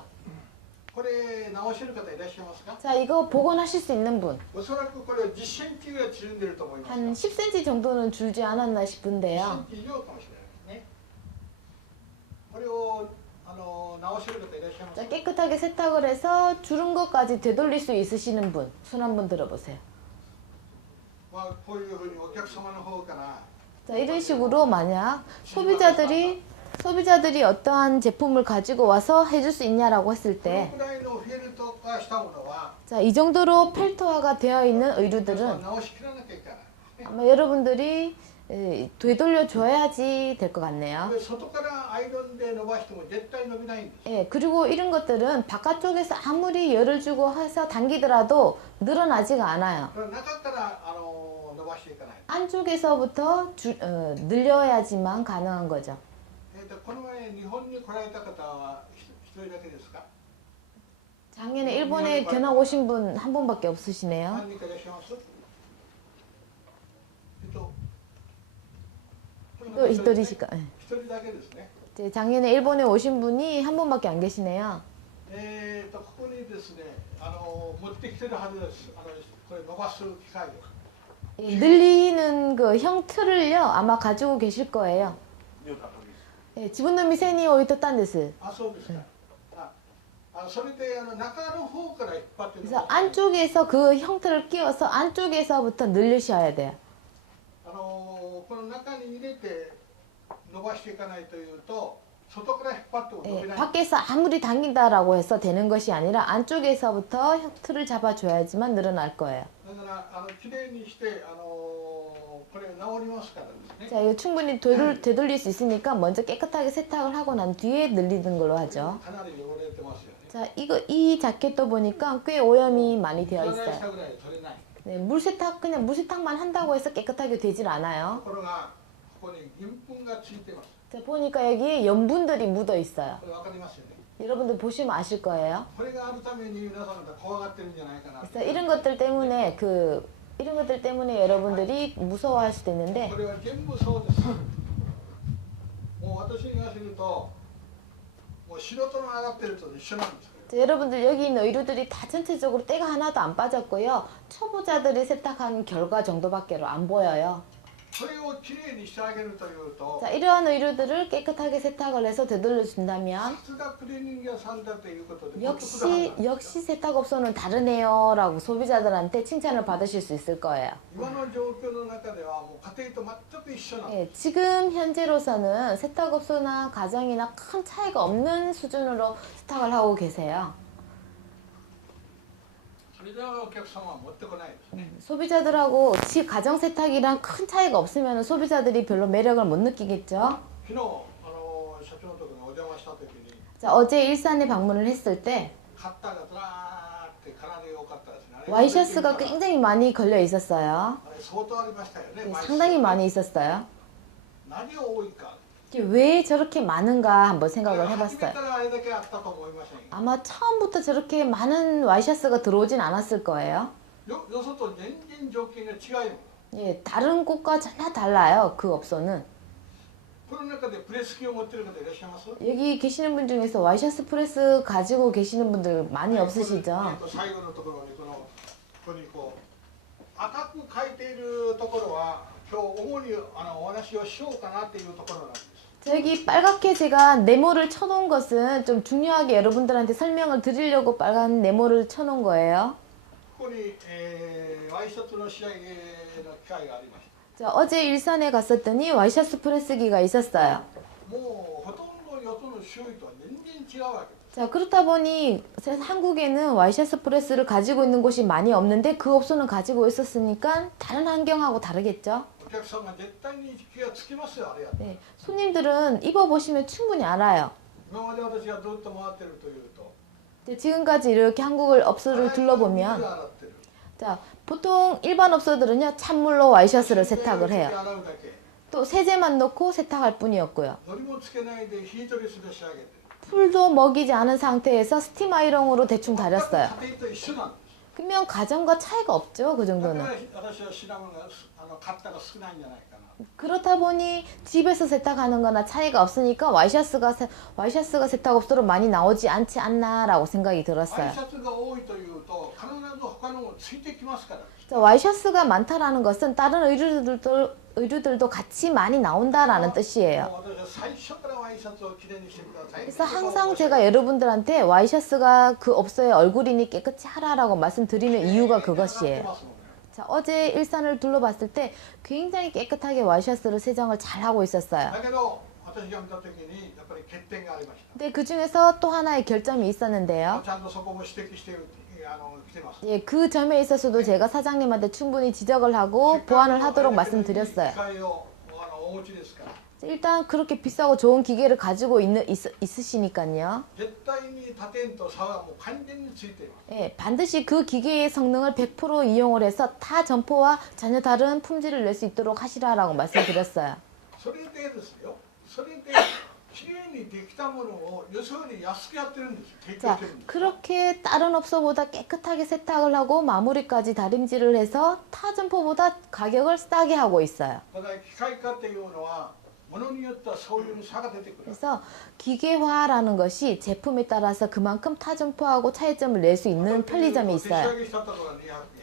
これ直せる方いらっしゃいますか？ 자, 이거 복원하실 수 있는 분. おそらくこれは10センチぐらい縮んでると思います。 한 10cm 정도는 줄지 않았나 10セ 싶은데요. ンチ以上かもしれないですね。直せる方いらっしゃいます 자, 깨끗하게 세탁을 해서 주른 것까지 되돌릴 수 있으시는 분, 손 한번 들어보세요. まあ、こういうふうにお客様の方から 자, 이런 식으로 만약 소비자들이 어떠한 제품을 가지고 와서 해줄 수 있냐라고 했을 この 때, くらいのフェルト化したものは 자, 이 정도로 필터화가 되어 있는 의류들은 直しきらなきゃいけない、ね 아마 여러분들이 되돌려 줘야지 될 것 같네요. で外からアイロンで伸ばしても絶対伸びないんです 예, 그리고 이런 것들은 바깥쪽에서 아무리 열을 주고 해서 당기더라도 늘어나지가 않아요. だから中から伸ばしていかない、 안쪽에서부터 늘려야지만 가능한 거죠. この前日本に来られた方は一人だけですか 작년에 일본에 견학 오신 분 한 분밖에 없으시네요. 何人かいらっしゃいます또 히토리시카. 예. 一人だけですね 이제 작년에 일본에 오신 분이 한 분밖에 안 계시네요. ここにですね持ってきてるはずですこれ伸ばす機械を 늘리는 그 형틀을요 아마 가지고 계실 거예요. 예, 지분노 미세니 오이토 딴 데스. あそうですか、それで中の方から引っ張ってる 그래서 안쪽에서 그 형틀을 끼워서 안쪽에서부터 늘리셔야 돼요. この中に入れて伸ばしていかないというと外から引っ張っても伸 예, びない、 밖에서 아무리 당긴다라고 해서 되는 것이 아니라 안쪽에서부터 틀을 잡아줘야지만 늘어날 거예요. だからきれいにしてこれ治りますからですね 자, 이거 충분히 되돌릴 수 있으니까 먼저 깨끗하게 세탁을 하고 난 뒤에 늘리는 걸로 하죠. かなり汚れてますよね 자, 이 자켓도 보니까 꽤 오염이 많이 되어 水洗いし 있어요. たぐらい取れない 네, 그냥 물 세탁만 한다고 해서 깨끗하게 되질 않아요. ところがここに銀粉がついてます 자, 보니까 여기 염분들이 묻어 있어요. これ分かりますよね 여러분들 보시면 아실 거예요. これがあるために皆さんが怖がってるんじゃないかな 그래서 이런 것들 때문에 여러분들이 무서워할 수도 있는데 これは全部そうですもう私が知るともう素人の上がってると一緒なんです 자, 여러분들 여기 있는 의류들이 다 전체적으로 때가 하나도 안 빠졌고요. 초보자들이 세탁한 결과 정도밖에 안 보여요. それをきれいにしてあげるというと 자, 이러한 의류들을 깨끗하게 세탁을 해서 되돌려 준다면 さすがクリーニング屋さんだということで 역시 세탁업소는 다르네요라고 소비자들한테 칭찬을 받으실 수 있을 거예요. 今の状況の中ではもう家庭と全く一緒なんです 예, 지금 현재로서는 세탁업소나 가정이나 큰 차이가 없는 수준으로 세탁을 하고 계세요. それではお客様は持ってこないですね 소비자들하고 가정 세탁이랑 큰 차이가 없으면 소비자들이 별로 매력을 못 느끼겠죠. 昨日社長のところにお邪魔した時に 자, 어제 일산에 방문을 했을 때 カッターがずらーってかなり多かったですねあれ 와이셔츠가 굉장히 많이 걸려 있었어요. あれ相当ありましたよね 네, 毎週 상당히 많이 있었어요. 何が多いか 이게 왜 저렇게 많은가 한번 생각을 初め 해봤어요. からあれだけあったと思いませんよ 아마 처음부터 저렇게 많은 와이셔츠가 들어오진 않았을 거예요. よそと全然条件が違います 예, 다른 곳과 전혀 달라요. 그 업소는. この中でプレス機を持ってる方いらっしゃいます 여기 계시는 분 중에서 와이셔츠 프레스 가지고 계시는 분들 많이 없으시죠? 最後のところにここにこう赤く書いているところは今日主にお話をしようかなっていうところなんです 여기 빨갛게 제가 네모를 쳐놓은 것은 좀 중요하게 여러분들한테 설명을 드리려고 빨간 네모를 쳐놓은 거예요. ここに、ワイシャツの仕上げの機械がありまし 자, 어제 일산에 갔었더니 와이셔츠 프레스기가 있었어요. たもうほとんどよその種類とは全然違うわけです 자, 그렇다 보니 한국에는 와이셔츠 프레스를 가지고 있는 곳이 많이 없는데 그 업소는 가지고 있었으니까 다른 환경하고 다르겠죠? お客さんが絶対に気がつきますよあれやって 네, 손님들은 입어보시면 충분히 알아요. 今まで私がずっと回ってるというと 이제 지금까지 이렇게 한국을 업소를 둘러보면 洗ってる 자, 보통 일반 업소들은요 찬물로 와이셔츠를 세탁을 해요. 洗うだけ 또 세제만 넣고 세탁할 뿐이었고요. のりもつけないでヒートレスで仕上げてる 풀도 먹이지 않은 상태에서 스팀 아이롱으로 대충 全く 다렸어요. 家庭と一緒なんです 그러면 가정과 차이가 없죠, 그 だか 정도는. ら私は品物が買ったが少ないんじゃないかな 그렇다 보니 집에서 세탁하는 거나 차이가 없으니까 와이셔츠가 세탁업소로 많이 나오지 않지 않나라고 생각이 ワイ 들었어요. シャツが多いというと必ず他のもついてきますから 자, 와이셔츠가 많다라는 것은 다른 의류들도 같이 많이 나온다라는 뜻이에요. 私は最初からワイシャツをきれいにしてください。 그래서 항상 제가 여러분들한테 와이셔츠가 그 업소의 얼굴이니 깨끗이 하라라고 말씀드리는 이유가 그것이에요. 자, 어제 일산을 둘러봤을 때 굉장히 깨끗하게 와이셔츠를 세정을 잘 하고 있었어요. だけど私が見た時にやっぱり欠点がありました。 근데 그 중에서 또 하나의 결점이 있었는데요. ちゃんとそこも指摘して来てます。 예, 그 점에 있어서도 제가 사장님한테 충분히 지적을 하고 보완을 하도록 말씀드렸어요. 機械をお持ちですから。 일단 그렇게 비싸고 좋은 기계를 가지고 있으시니까요. 絶対に他店と差はもう完全についています。 예, 반드시 그 기계의 성능을 100% 이용을 해서 타 점포와 전혀 다른 품질을 낼 수 있도록 하시라라고 말씀드렸어요. それでですよ。それできれいにできたものをよそより安くやってるんですよ。提供 자, してるんです。 그렇게 다른 업소보다 깨끗하게 세탁을 하고 마무리까지 다림질을 해서 타 점포보다 가격을 싸게 하고 있어요. ただ機械化っていうのはものによってはそういう差が出てくる。 그래서 기계화라는 것이 제품에 따라서 그만큼 타 점포하고 차이점을 낼 수 있는 편리점이 手仕 있어요. 上げしたところは200円。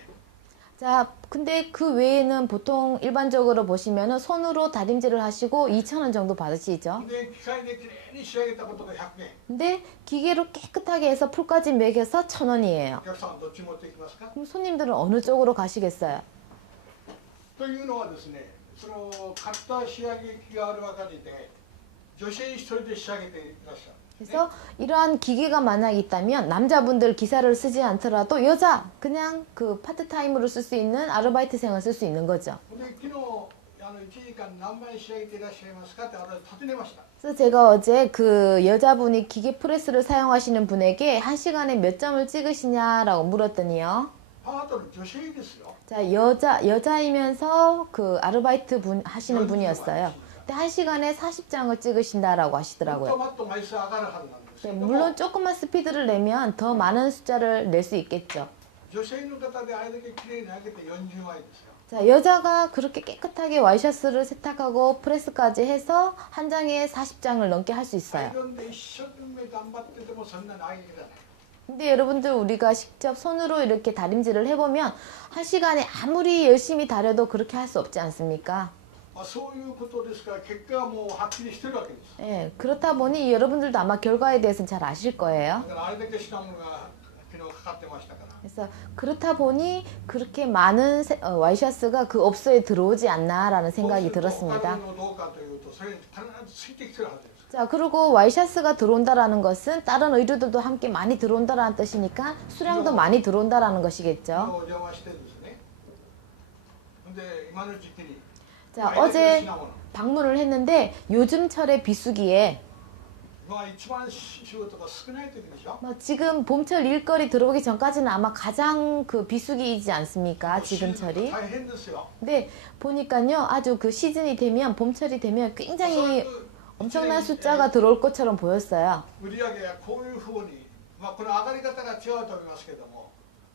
자, 근데 그 외에는 보통 일반적으로 보시면은 손으로 다림질을 하시고 2,000원 정도 받으시죠. で機械できれいに仕上げたことが100円。 근데 기계로 깨끗하게 해서 풀까지 매겨서 1,000원이에요. お客さんはどっち持っていきますか。 그럼 손님들은 어느 쪽으로 가시겠어요? というのはですね、その買った仕上げ機があるばかりで女性一人で仕上げていらっしゃる。 그래서 이러한 기계가 만약 있다면 남자분들 기사를 쓰지 않더라도 여자 그냥 그 파트타임으로 쓸 수 있는 아르바이트생을 쓸 수 있는 거죠. で昨日1時間何枚仕上げていらっしゃいますかって私尋ねました。 그래서 제가 어제 그 여자분이 기계 프레스를 사용하시는 분에게 1시간에 몇 점을 찍으시냐라고 물었더니요. パートの女性ですよ。 자, 여자이면서 그 아르바이트 분 하시는 분이었어요. 근데 1시간에 40장을 찍으신다라고 もっと 하시더라고요. もっと枚数上がるはずなんですけ 네, ども、 물론 조금만 스피드를 내면 더 많은 숫자를 낼 수 있겠죠. 女性の方であれだけきれいに上げて40枚ですよ。 자, 여자가 그렇게 깨끗하게 와이셔츠를 세탁하고 프레스까지 해서 한 장에 40장을 넘게 할 수 ア 있어요. イロンで一生懸命頑張っててもそんなに上げきれない。 근데 여러분들 우리가 직접 손으로 이렇게 다림질을 해보면 한 시간에 아무리 열심히 다려도 그렇게 할 수 없지 않습니까? まあそういうことですから結果はもうはっきりしてるわけです。 예, 그렇다 보니 여러분들도 아마 결과에 대해서는 잘 아실 거예요. だからあれだけ品物が昨日かかってましたから。 그래서 그렇다 보니 그렇게 많은 와이셔츠가 그 업소에 들어오지 않나라는 생각이 他 들었습니다. のどうかというとそれに必ずついてきてるはずです。 자, 그리고 와이셔츠가 들어온다라는 것은 다른 의류들도 함께 많이 들어온다라는 뜻이니까 수량도 많이 들어온다라는 昨日 것이겠죠. お邪魔してですね。で今の時期に 자, あれだけの 어제 品物 방문을 했는데 요즘 철의 비수기에 が一番仕事が少ない時でしょ。 지금 봄철 일거리 들어오기 전까지는 아마 가장 그 비수기이지 않습니까? 지금 철이. 大変ですよ。 근데 보니까요, 아주 그 시즌이 되면 봄철이 되면 굉장히 엄청난 숫자가 들어올 것처럼 보였어요. 売り上げがこういうふうに、まあこの上がり方が違うと思いますけども、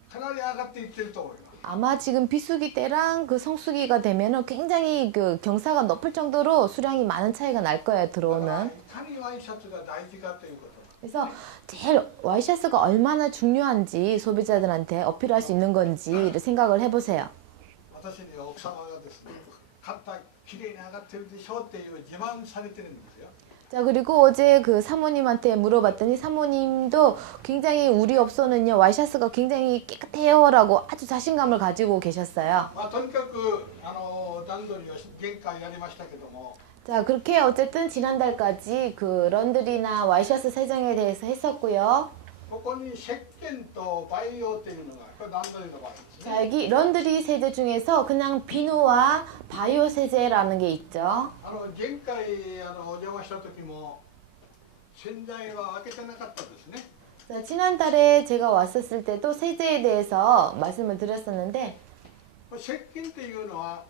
かなり上がっていってると思います。 아마 지금 비수기 때랑 그 성수기가 되면은 굉장히 그 경사가 높을 정도로 수량이 많은 차이가 날 거예요, だからい 들어오는. かにワイシャツが大事かということ。 그래서 제일 와이셔츠가 얼마나 중요한지 소비자들한테 어필할 수 있는 건지를 생각을 해보세요. 私には奥様がですね、買ったきれいに上がってるでしょうっていう自慢されてるんですよ。 자, 그리고 어제 그 사모님한테 물어봤더니 사모님도 굉장히 우리 업소는요, 와이셔츠가 굉장히 깨끗해요라고 아주 자신감을 가지고 계셨어요. まあとにかく段取りを限界やりましたけども、 자, 그렇게 어쨌든 지난달까지 그 런드리나 와이셔츠 세정에 대해서 했었고요. ここに石鹸と培養っていうのがこれ段取りの場合ですね。 자, 여기 런드리 세제 중에서 그냥 비누와 바이오 세제라는 게 있죠. 前回お邪魔した時も洗剤は開けてなかったですね。 자, 지난달에 제가 왔었을 때도 세제에 대해서 말씀을 드렸었는데 石鹸っていうのは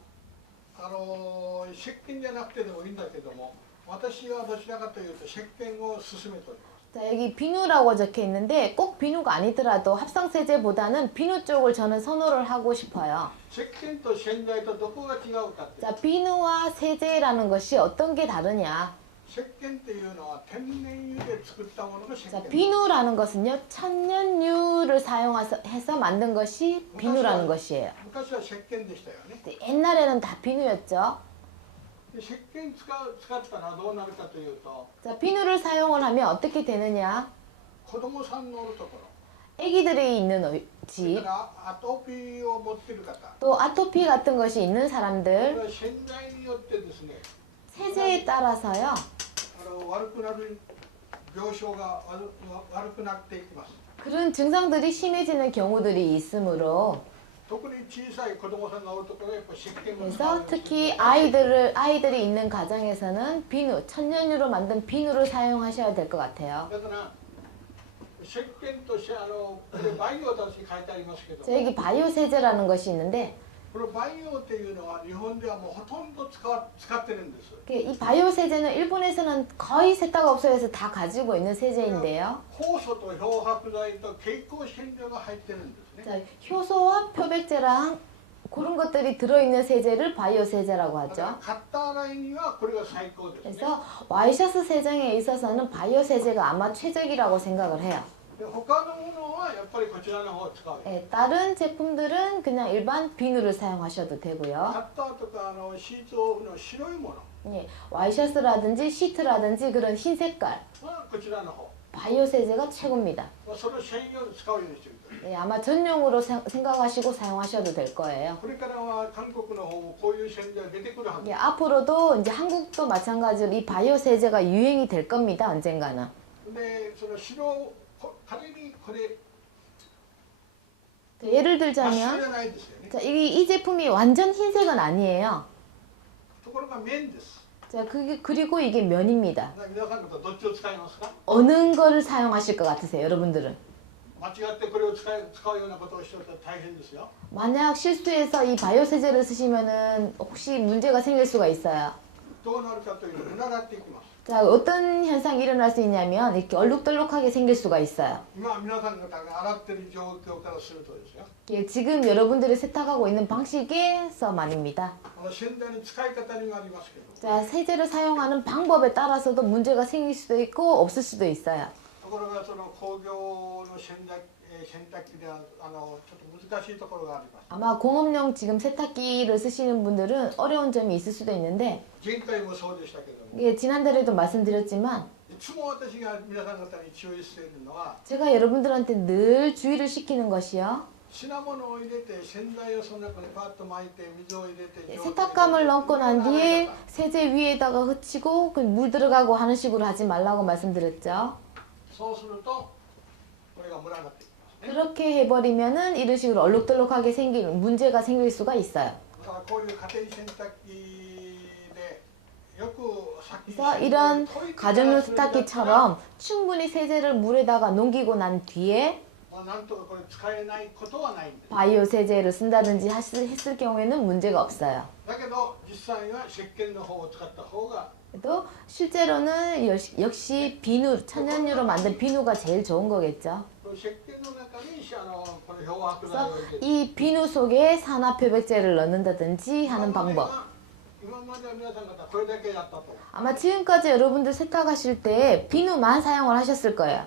石鹸じゃなくてでもいいんだけども、私はどちらかというと石鹸を勧めております。 자, 여기 비누라고 적혀 있는데 꼭 비누가 아니더라도 합성 세제보다는 비누 쪽을 저는 선호를 하고 싶어요. 石鹸と洗剤とどこが違うかって、 자, 비누와 세제라는 것이 어떤 게 다르냐? 石鹸っていうのは天然油で作ったものが石 자, 鹸。 비누라는 것은요, 천연유를 사용해서 만든 것이 비누라는 것이에요. 昔は石鹸でしたよね。 옛날에는 다 비누였죠. 石鹸使ったらどうなるかというと 자, 비누를 사용을 하면 어떻게 되느냐? 子供さんのおるところ 아기들이 있는 それ 집, からアトピーを持っている方 또 아토피 같은 것이 있는 これ 사람들, は洗剤によってですね 세제에 따라서요. 悪くなる病床が悪くなっていきます 그런 증상들이 심해지는 경우들이 있으므로 特に小さい子供さんがおるところはやっぱ石鹸を使う 그래서 ようにする 특히 아이들이 있는 가정에서는 비누, 천연유로 만든 비누를 사용하셔야 될 것 같아요. だから石鹸としてこれバイオだと書いてありますけど 자, 여기 바이오 세제라는 것이 있는데 このバイオっていうのは日本ではもうほとんど使ってるんです 이 바이오 세제는 일본에서는 거의 세탁업소에서 다 가지고 있는 세제인데요. 酵素と漂白剤と蛍光染料が入ってるんですね 자, 효소와 표백제랑 그런 것들이 들어있는 세제를 바이오 세제라고 だから 하죠. カッターラインにはこれが最高ですね 그래서 와이셔츠 세정에 있어서는 바이오 세제가 아마 최적이라고 생각을 해요. で他のものはやっぱりこちらの方を使う 예, 다른 제품들은 그냥 일반 비누를 사용하셔도 カ 되고요. ッターとかシートオフの白いもの 예, 와이셔츠라든지 시트라든지 그런 흰 색깔 はこちらの方 바이오 세제가 최고입니다. それを専用で使うようにしてると 예, 아마 전용으로 생각하시고 사용하셔도 될 거예요. これからは韓国の方もこういう洗剤が出てくるはず 예, 앞으로도 이제 한국도 마찬가지로 이 바이오 세제가 유행이 될 겁니다. 언젠가는. でその白仮にこれ 자, 예를 真っ白じ 들자면 ゃないですよね 자, 이 제품이 완전 흰색은 아니에요. ところが面です 자, 그리고 이게 면입니다. 皆さん方どっちを使いますか 어느 거를 사용하실 것 같으세요, 여러분들은? 間違ってこれを使うようなことをしておったら大変ですよ 만약 실수해서 이 바이오 세제를 쓰시면은 혹시 문제가 생길 수가 있어요. どうなるかというとうならっていきます 자, 어떤 현상이 일어날 수 있냐면 이렇게 얼룩덜룩하게 생길 수가 있어요. 今皆さん方が洗ってる状況からするとですよ 예, 지금 여러분들이 세탁하고 있는 방식에서 말입니다. 洗剤の使い方にもありますけど 자, 세제를 사용하는 방법에 따라서도 문제가 생길 수도 있고 없을 수도 있어요. ところがその工業の洗濯機ではちょっと難しいところがあります 아마 공업용 지금 세탁기를 쓰시는 분들은 어려운 점이 있을 수도 있는데 前回もそうでしたけども 예, 지난달에도 말씀드렸지만 いつも私が皆さん方に注意しているのは 제가 여러분들한테 늘 주의를 시키는 것이요. 品物を入れて洗剤をその中にパッと巻いて水を入れて 세탁감을 넣고 난 뒤에 세제 위에다가 흩치고 물 들어가고 하는 식으로 하지 말라고 말씀드렸죠. そうするとこれがムラになっていきますね 그렇게 해버리면은 이런 식으로 얼룩덜룩하게 문제가 생길 수가 있어요. だからこういう家庭洗濯機でよく先 그래서 이런 가정용 세탁기처럼 충분히 세제를 물에다가 녹이고 난 뒤에 なんとかこれ使えないことはないんです 바이오 세제를 쓴다든지 했을 경우에는 문제가 없어요. だけど実際は石鹸の方を使った方が 또 실제로는 역시 비누, 천연유로 만든 비누가 제일 좋은 거겠죠. 石鹸の中にこの漂白剤 그래서 を入れて 이 비누 속에 산화표백제를 넣는다든지 하는 방법. 今までは皆さん方これだけやったと 아마 지금까지 여러분들 세탁하실 때 비누만 사용을 하셨을 거예요.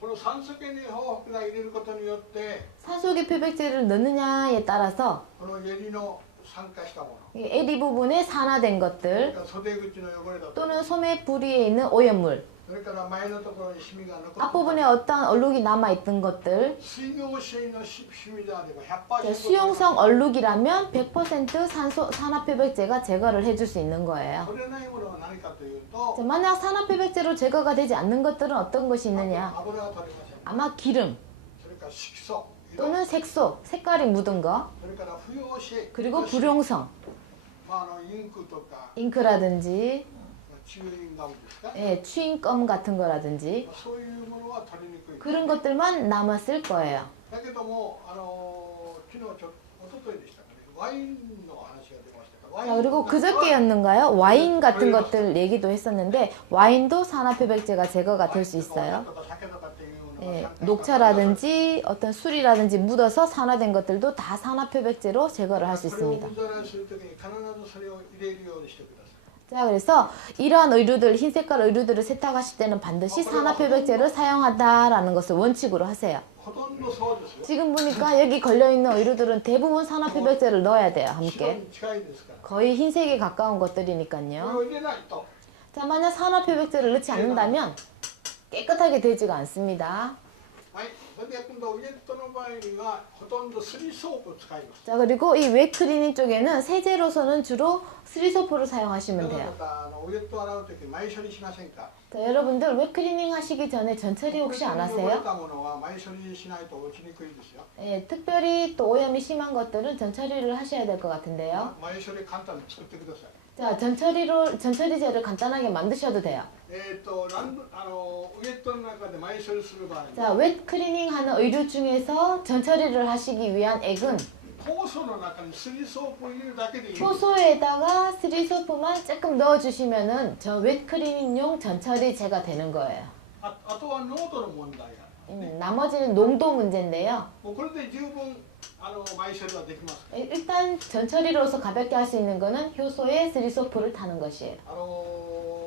この酸素系に漂白剤入れることによって 산소계 표백제를 넣느냐에 따라서 この襟の酸化したもの 이 에리 부분에 산화된 それ 것들 から袖口の汚れだと 또는 소매 부리에 있는 오염물 それから前のところにシミが残って 앞부분에 어떤 얼룩이 남아있던 것들 水溶性のシミであれば 자, 100% 수용성 얼룩이라면 100% 산화표백제가 제거를 해줄 수 있는 거예요. 取れないものは何かというと 자, 만약 산화표백제로 제거가 되지 않는 것들은 어떤 것이 있느냐? 油は取れません 아마 기름 それから色素色 또는 색소, 색깔이 묻은 거 それから不溶性 그리고 불용성, インクとか 잉크라든지 チューインガムですか 예, 추인껌 같은 거라든지 そういうものは取りにくい 그런 것들만 남았을 거예요. だけども昨日一昨日でしたかねワインの話が出ましたから 자, 그리고 그저께였는가요? 와인 같은 것들 얘기도 했었는데 와인도 산화표백제가 제거가 될 수 있어요. 酒とかっていうのは 예, 酸化した 녹차라든지 어떤 술이라든지 묻어서 산화된 것들도 다 산화표백제로 제거를 할 수 それを 있습니다. 水洗いするときに必ずそれを入れるようにしてください 자, 그래서 이러한 의류들, 흰 색깔 의류들을 세탁하실 때는 반드시 산화표백제를 사용하다라는 것을 원칙으로 하세요. ほとんどそうですよ。 지금 보니까 여기 걸려있는 의류들은 대부분 산화표백제를 넣어야 돼요, 白 함께. に近いですから。 거의 흰색에 가까운 これ 것들이니까요. を入れないと。 자, 만약 산화표백제를 넣지 않는다면 깨끗하게 되지가 않습니다. はい。それで今度ウエットの場合にはほとんどスリソープを使います。 자, 그리고 이 웹크리닝 쪽에는 세제로서는 주로 스리소프를 皆 사용하시면 さん 돼요. 方ウエットを洗うとき前処理しませんか？ 자, 여러분들 웹크리닝 하시기 전에 전처리 혹시 안 汚れ 하세요? たものは前処理しないと落ちにくいですよ。 예, 특별히 또 오염이 심한 것들은 전처리를 하셔야 될 것 같은데요. 前処理簡単に作ってください。 자, 전처리제를 간단하게 만드셔도 돼요. ウエットの中で前処理する場合に 자, 웹크리닝 하는 의류 중에서 전처리를 하시기 위한 액은 酵素の中にスリソープを入れるだけでいい。 효소에다가 스리소프만 조금 넣어주시면은 저 웹크리닝용 전처리제가 되는 거예요. あとは濃度の問題がある。 나머지는 농도 문제인데요. もうこれで十分前処理はできます。 일단 전처리로서 가볍게 할 수 있는 거는 효소에 스리소프를 타는 것이에요.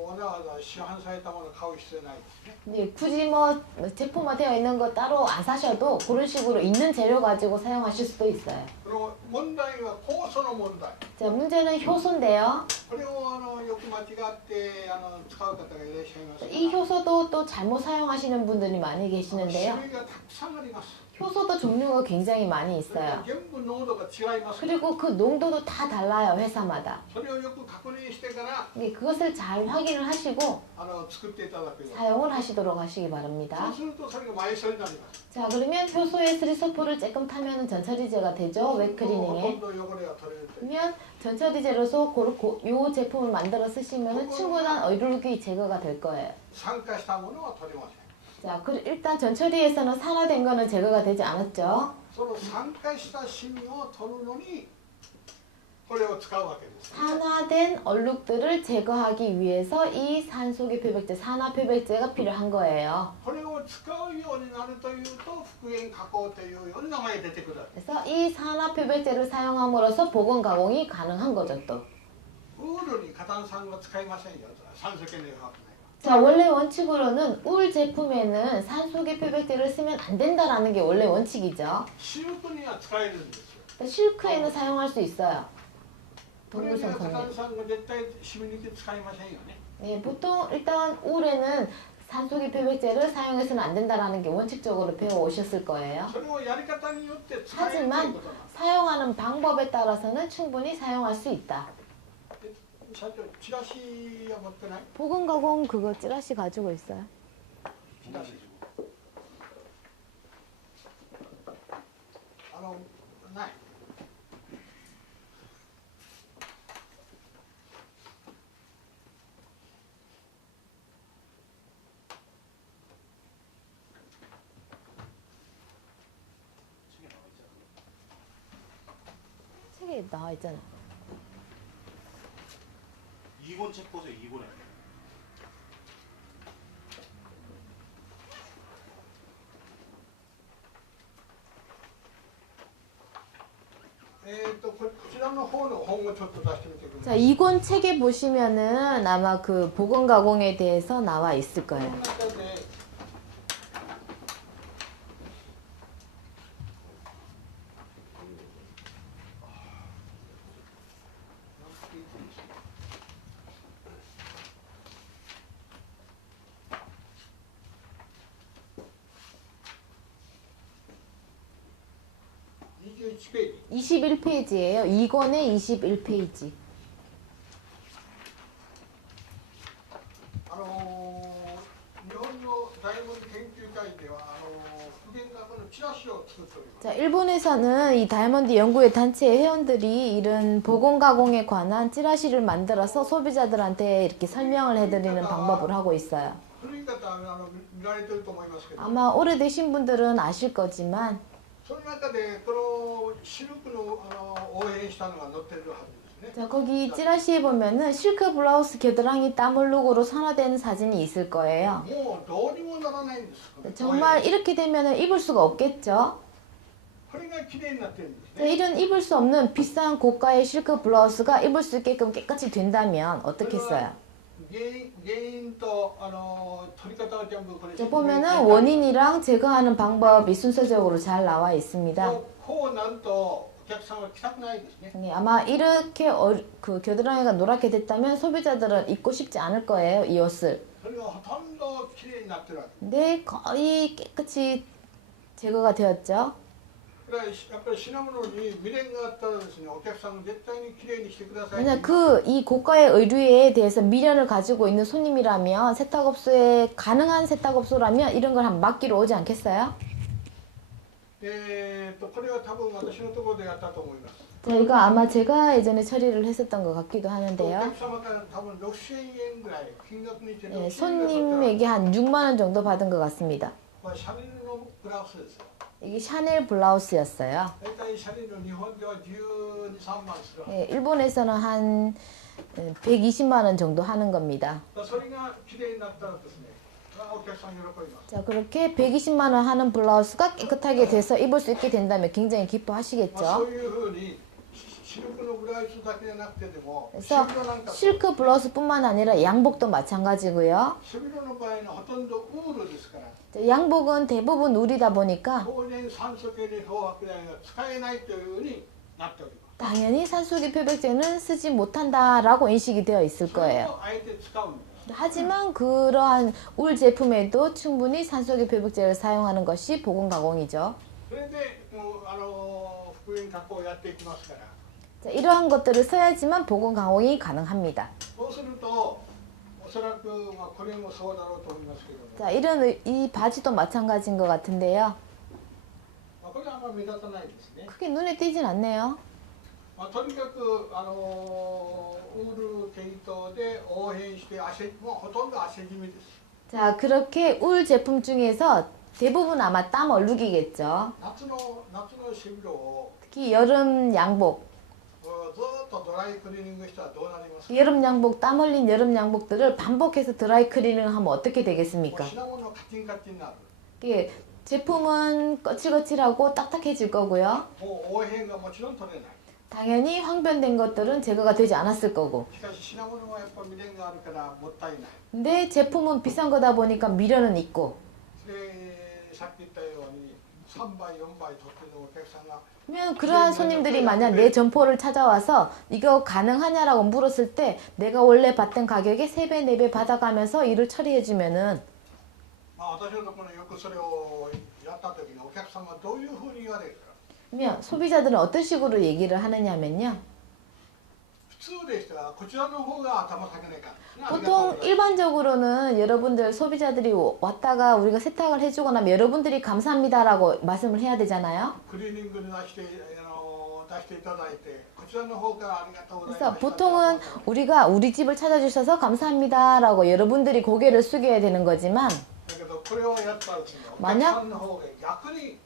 わざわざ市販されたものを買う必要ないですね。 근데 굳이 뭐 제품화되어 있는 거 따로 안 사셔도 그런 식으로 있는 재료 가지고 사용하실 수도 있어요. この問題は酵素の問題。 자, 문제는 효소인데요. これをよく間違って使う方がいらっしゃいますが。 이 효소도 또 잘못 사용하시는 분들이 많이 계시는데요. 種類がたくさんあります。 효소도 종류가 굉장히 많이 それか 있어요. ら全部濃度が違います。 그리고 그 농도도 다 달라요, 회사마다. それをよく確認してから 네, 그것을 잘 확인을 하시고 作っていただくように。 사용을 하시도록 하시기 そう 바랍니다. するとそれが前処理になります。 자, 그러면 효소에 스리소프를 조금 타면 전처리제가 되죠, ほとん 웹크리닝에. ど汚れが取れるという 그러면 전처리제로서 요 제품을 만들어 쓰시면 충분한 의료기 제거가 될 거예요. 酸化したものは取れません。 자, 일단 전처리에서는 산화된 거는 제거가 되지 않았죠. その酸化したシミを取るのにこれを使うわけです。 산화된 얼룩들을 제거하기 위해서 이 산소계 표백제, 산화표백제가 필요한 거예요. これを使うようになるというと復元加工というような名前が出てくるわけ。 그래서 이 산화표백제를 사용함으로써 보건 가공이 가능한 거죠, 또. ウールに過炭酸は使いませんよ。酸素系の化学 자, 원래 원칙으로는 울 제품에는 산소계 표백제를 쓰면 안 된다라는 게 원래 원칙이죠. シルクには使えるんですよ。 실크에는 사용할 수 있어요. これには 동물성 過 성분. 炭酸が絶対染み抜き使いませんよね。 네, 보통 일단 울에는 산소계 표백제를 사용해서는 안 된다라는 게 원칙적으로 배워 오셨을 거예요. それをやり方によって使えるという 하지만 ことなんです。 사용하는 방법에 따라서는 충분히 사용할 수 있다. 社長、チラシは持ってない？ 보건 가공 그거 찌라시 가지고 있어요. チラシ。ない。 책에 나와 있잖아. 2권 책 보세요. 2권에. こちらの方の本をちょっと出してみてくだ 자, さい。 이권 책에 보시면은 아마 그 보건 가공에 대해서 나와 있을 この 거예요. 中で21ページ。 21페이지예요. 2권의 21페이지. 日本のダイヤモンド研究会では復元学のチラシを作っております。 자, 일본에서는 이 다이아몬드 연구회 단체 회원들이 이런 보건 가공에 관한 찌라시를 만들어서 소비자들한테 이렇게 설명을 해드리는 방법을 하고 있어요. 古い方は見られてると思いますけど、 아마 오래되신 분들은 아실 거지만 その中でこのシルクの応援したのが載ってるはずですね。 자, 거기 찌라시에 보면은 실크 블라우스 겨드랑이 땀얼룩으로 산화된 사진이 있을 거예요. もうどうにもならないんです。 정말 이렇게 되면은 입을 수가 없겠죠. ここれが綺麗になってるんです 자, ね。 이런 입을 수 없는 비싼 고가의 실크 블라우스가 입을 수 있게끔 깨끗이 된다면 어떻겠어요? 原因と取り方は全部これ 자, 보면은 원인이랑 제거하는 방법이 순서적으로 잘 나와 있습니다. こうなるとお客さんは着たくないですね。 네, 아마 이렇게 그 겨드랑이가 노랗게 됐다면 소비자들은 입고 싶지 않을 거예요, 이 옷을. それがほとんど綺麗になってるわけ。 근데 거의 깨끗이 제거가 되었죠. これはやっぱり品物に未練があったらですね、お客さん絶対に綺麗にしてください。 왜냐 이 고가의 의류에 대해서 미련을 가지고 있는 손님이라면 세탁업소에 가능한 세탁업소라면 이런 걸 한번 맡기러 오지 않겠어요? これは多分私のところでやったと思います。 자, 이거 아마 제가 예전에 처리를 했었던 것 같기도 お 하는데요. 客様から多分6000円ぐらい金額にして 예, 6000円 손님에게 한 6만 원 정도 받은 것 같습니다. これシャネルのブラウスですよ。 이게 샤넬 블라우스였어요. 大体シャネル日本では12、3万する。 예, 일본에서는 한 120만 원 정도 하는 겁니다. それが綺麗になったらですね、お客さん喜びます。 자, 그렇게 120만 원 하는 블라우스가 깨끗하게 돼서 입을 수 있게 된다면 굉장히 そ 기뻐하시겠죠. ういうふうにシルクのブラウスだけじゃなくてでも、シ 그래서 ルクなんか 실크 블라우스뿐만 아니라 양복도 마찬가지고요. シルクの場合のほとんどウールですから、 자, 양복은 대부분 울이다 보니까 当然酸素系で漂白剤が使えないというふうになっております。 당연히 산소기 표백제는 쓰지 못한다라고 인식이 되어 있을 それ 거예요. をあえて使うんです。 하지만 그러한 울 제품에도 충분히 산소기 표백제를 사용하는 것이 보건 가공이죠. それでもう復元加工をやっていきますから、 자, 이러한 것들을 써야지만 보건 가공이 가능합니다. そうするとおそらくこれもそうだろうと思いますけども、 자, 이 바지도 마찬가지인 것 같은데요. これはあんまり目立たないですね。 크게 눈에 띄진 않네요. とにかくウール毛糸で応変してもうほとんど汗じみです。 자, 그렇게 울 제품 중에서 대부분 아마 땀 얼룩이겠죠. 夏のしびれを 특히 여름 양복, ずっとドライクリーニングしたらどうなりますか。 여름 양복, 땀 흘린 여름 양복들을 반복해서 드라이 클리닝을 하면 어떻게 も 되겠습니까? う品物カチンカチンになる。 이게 제품은 거칠거칠하고 딱딱해질 거고요. もう応変がもちろん取れない。 당연히 황변된 것들은 제거가 되지 않았을 거고. しかし品物はやっぱ未練があるからもったいない。 근데 제품은 비싼 거다 보니까 미련은 있고. でさっき言ったように3倍4倍取ってるお客さんが 그러면 그러한 손님들이 만약 내 점포를 찾아와서 이거 가능하냐라고 물었을 때 내가 원래 받던 가격에 3배, 4배 받아가면서 일을 처리해주면은 私のところによくそれをやった時にお客さんはどういうふうに言われるか。 그러면 소비자들은 어떤 식으로 얘기를 하느냐면요. 普通でしたらこちらの方が頭下げないかん。 보통 일반적으로는 여러분들 소비자들이 왔다가 우리가 세탁을 해주거나 하면 여러분들이 감사합니다라고 말씀을 해야 되잖아요. クリーニングに出していただいてこちらの方からありがとうござい 그래서 ます。 보통은 우리가 우리 집을 찾아주셔서 감사합니다라고 여러분들이 고개를 숙여야 되는 거지만 だけどこれをやったらですね、お 만약 客さんの方が逆に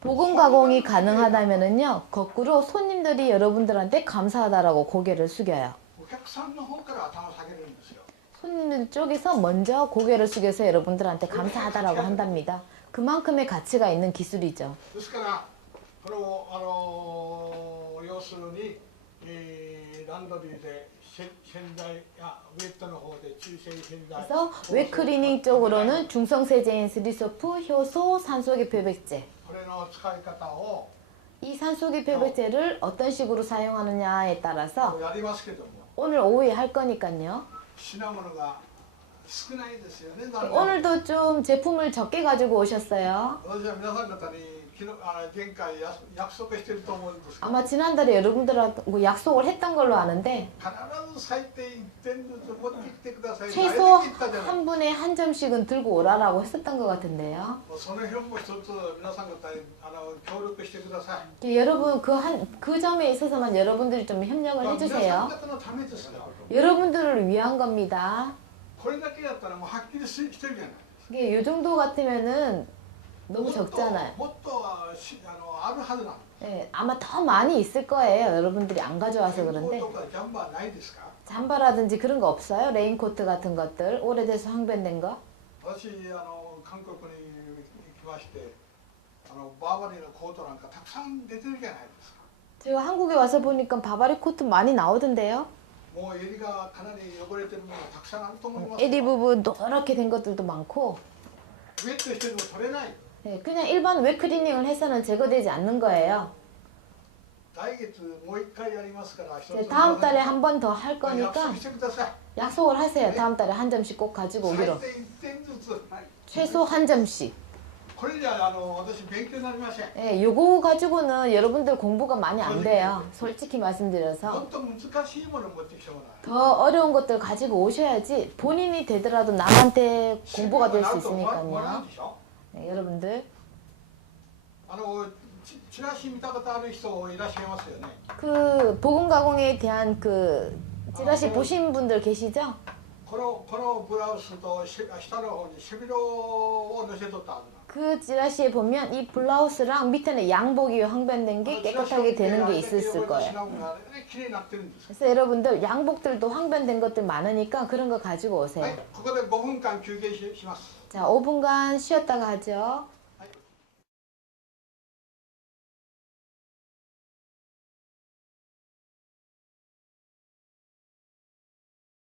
보건 가공이 가능하다면은요 거꾸로 손님들이 여러분들한테 감사하다라고 고개를 숙여요. お客さんの方から頭下げるんですよ。 손님들 쪽에서 먼저 고개를 숙여서 여러분들한테 감사하다라고 한답니다. 그만큼의 가치가 있는 기술이죠. ですからこれを要するに、ランドリーで洗剤やウェットの方で中性洗剤 그래서 웹클리닝 쪽으로는 중성세제인 스리소프, 효소, 산소기 표백제 これの使い方を 이 산소기 표백제를 어떤 식으로 사용하느냐에 따라서 やりますけども 오늘 오후에 할 거니까요. 品物が少ないですよね。 오늘도 좀 제품을 적게 가지고 오셨어요. 私は皆さん方に昨日前回約束してると思うんですけど 아마 지난달에 여러분들하고 약속을 했던 걸로 아는데 必ず最低1点ずつ持ってきてください。 최소 あれで切ったじゃない。 한 분에 한 점씩은 들고 오라라고 했었던 것 같은데요. その辺も一つ皆さん方に協力してください。 여러분 그 점에 있어서만 여러분들이 좀 협력을 皆さん 해주세요. 方のためですよ。 여러분들을 위한 겁니다. これだけやったらもうはっきりしてるじゃない。 이게 이 정도 같으면은 너무 적잖아요. もっとあるはずなの。 네, 아마 더 많이 있을 거예요. 여러분들이 안 가져와서 그런데 コートかジャンバーないですか。 잠바라든지 그런 거 없어요? 레인코트 같은 것들 오래돼서 황변된 거? 私韓国に行きましてバーバリーのコートなんかたくさん出てるじゃないですか。 제가 한국에 와서 보니까 바바리 코트 많이 나오던데요. もう襟がかなり汚れてるものがたくさんあると思います。 에리 부분 노랗게 된 것들도 많고 ウェットしても取れない。 네, 그냥 일반 웹클리닝을 해서는 제거되지 않는 거예요. 来月もう一回やりますから一つ 네, 다음 달에 한 번 더 할 約 거니까 束してください。 약속을 하세요. 다음 달에 한 점씩 꼭 가지고 最低 오기로. 1点ずつ。はい、 최소 한 점씩. これじゃ私勉強になりません。 예, 요거 가지고는 여러분들 공부가 많이 안 돼요. 솔직히 も 말씀드려서. っと難しいものを持ってきてもらう。 더 어려운 것들 가지고 오셔야지 본인이 되더라도 남한테 공부가 될 수 もらう 있으니까요. でしょ。 네, 여러분들 チラシ見たことある人いらっしゃいますよね。 그 복음 가공에 대한 그 찌라시 보신 분들 계시죠? このブラウスと下の方に背広を載せとったはずな。 그 찌라시에 보면 이 블라우스랑 밑에는 양복이 황변된 게 깨끗하게 되는 게 있을 거예요. きれいになってるんです。 그래서 여러분들 양복들도 황변된 것들 많으니까 그런 거 가지고 は 오세요. い、ここで5分間休憩します。 자, 5분간 쉬었다가 하죠.